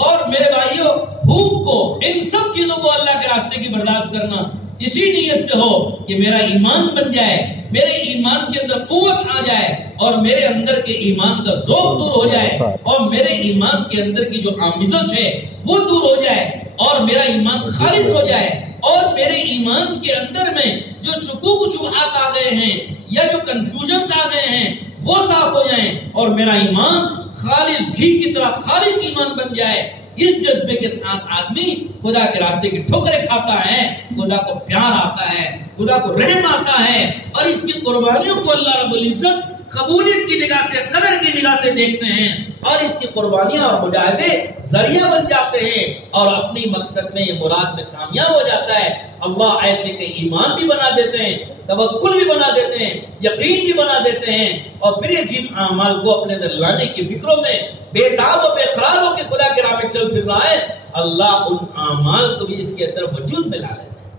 اور میرے بھائیوں بھوک کو، ان سب چیزوں کو اللہ کے راستے کی برداشت کرنا اسی نیت سے ہو کہ میرا ایمان بن جائے، میرے ایمان کے اندر قوت آ جائے اور میرے اندر کے ایمان کا ذوق دور ہو جائے اور میرے ایمان کے اندر کی جو آمیزش ہے وہ دور ہو جائے اور میرا ایمان خالص ہو جائے اور میرے ایمان کے اندر میں جو شکوک و شبہات آ گئے ہیں یا جو کنفیوژنز آ گئے ہیں وہ صاف ہو جائیں اور میرا ایمان خالص گھی کی طرح خالص ایمان بن جائے. اس جذبے کے ساتھ آدمی خدا کے راستے کی ٹھوکریں کھاتا ہے، خدا کو پیار آتا ہے، خدا کو رحم آتا ہے اور اس کی قربانیوں کو اللہ رب العزت قبولیت کی نگاہ سے، قدر کی نگاہ سے دیکھتے ہیں اور اس کی قربانیاں اور مجاہدے ذریعہ بن جاتے ہیں اور اپنی مقصد میں یہ مراد میں کامیاب ہو جاتا ہے. اللہ ایسے کے ایمان بھی بنا دیتے ہیں، توکل بھی بنا دیتے ہیں، یقین بھی بنا دیتے ہیں اور پھر یہ جن اعمال کو اپنے اندر لانے کی فکروں میں بے تاب و بے قرار ہو کے خدا کے راہ میں چل پھر رہا ہے، اللہ ان اعمال کو بھی اس کے اندر وجود میں لا لیتا ہے.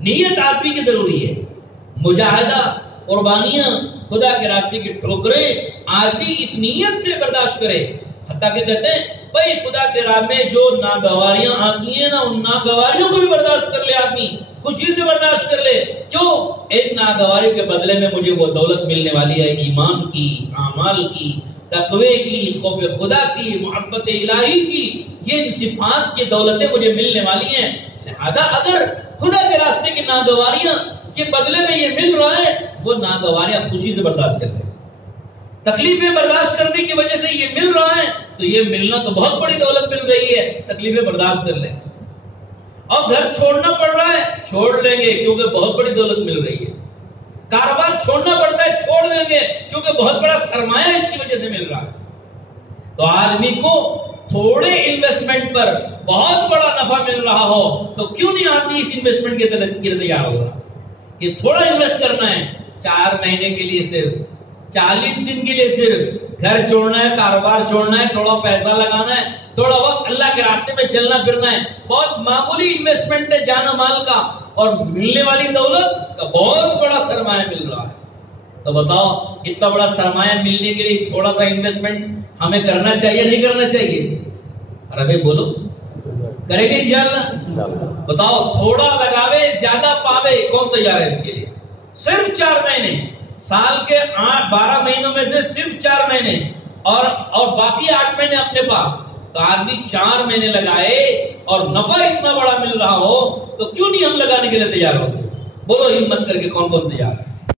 نیت آدمی کی ضروری ہے. مجاہدہ، قربانیاں، خدا کے راستے کی ٹھوکریں آدمی اس نیت سے برداشت کرے. حتیٰ کہ کہتے ہیں بھائی خدا کے راہ میں جو ناگواریاں آتی ہیں نا ان ناگواریوں کو بھی برداشت کر لے، آدمی خوشی سے برداشت کر لے. کیوں؟ ان ناگواریوں کے بدلے میں مجھے وہ دولت ملنے والی ہے ایمان کی، اعمال کی، تقوی کی، خوف خدا کی، محبت الہی کی. یہ صفات کی دولتیں مجھے ملنے والی ہیں. لہذا اگر خدا کے راستے کی ناگواریاں کے بدلے میں یہ مل رہا ہے وہ ناگواریاں خوشی سے برداشت کر لیں. تکلیفیں برداشت کرنے کی وجہ سے یہ مل رہا ہے تو یہ ملنا تو بہت بڑی دولت مل رہی ہے، تکلیفیں برداشت کر لیں. اور گھر چھوڑنا پڑ رہا ہے چھوڑ لیں گے کیونکہ بہت بڑی دولت مل رہی ہے. کاروبار چھوڑنا پڑتا ہے چھوڑ لیں گے کیونکہ بہت بڑا سرمایہ اس کی وجہ سے مل رہا ہے. تو آدمی کو تھوڑے انویسٹمنٹ پر بہت بڑا نفع مل رہا ہو تو کیوں نہیں آدمی اس انویسٹمنٹ کے لیے تیار ہوگا کہ تھوڑا انویسٹ کرنا ہے 4 مہینے کے لیے، صرف 40 دن کے لیے، صرف گھر چھوڑنا ہے، کاروبار چھوڑنا ہے، تھوڑا پیسہ لگانا ہے، تھوڑا وقت اللہ کے راستے میں چلنا پھرنا ہے. بہت معمولی انویسٹمنٹ ہے جان و مال کا اور ملنے والی دولت کا بہت بڑا سرمایہ مل رہا ہے. تو بتاؤ اتنا بڑا سرمایہ ملنے کے لیے تھوڑا سا انویسٹمنٹ ہمیں کرنا چاہیے نہیں کرنا چاہیے؟ ارے بولو کریں گے انشاءاللہ؟ بتاؤ تھوڑا لگاوے زیادہ پاوے، کون تیار ہے اس کے لیے؟ صرف 4 مہینے، سال کے 12 مہینوں میں سے صرف 4 مہینے اور باقی 8 مہینے اپنے پاس، تو آدمی 4 مہینے لگائے اور نفع اتنا بڑا مل رہا ہو تو کیوں نہیں ہم لگانے کے لیے تیار ہوتے؟ بولو ہمت کر کے کون کون تیار ہے؟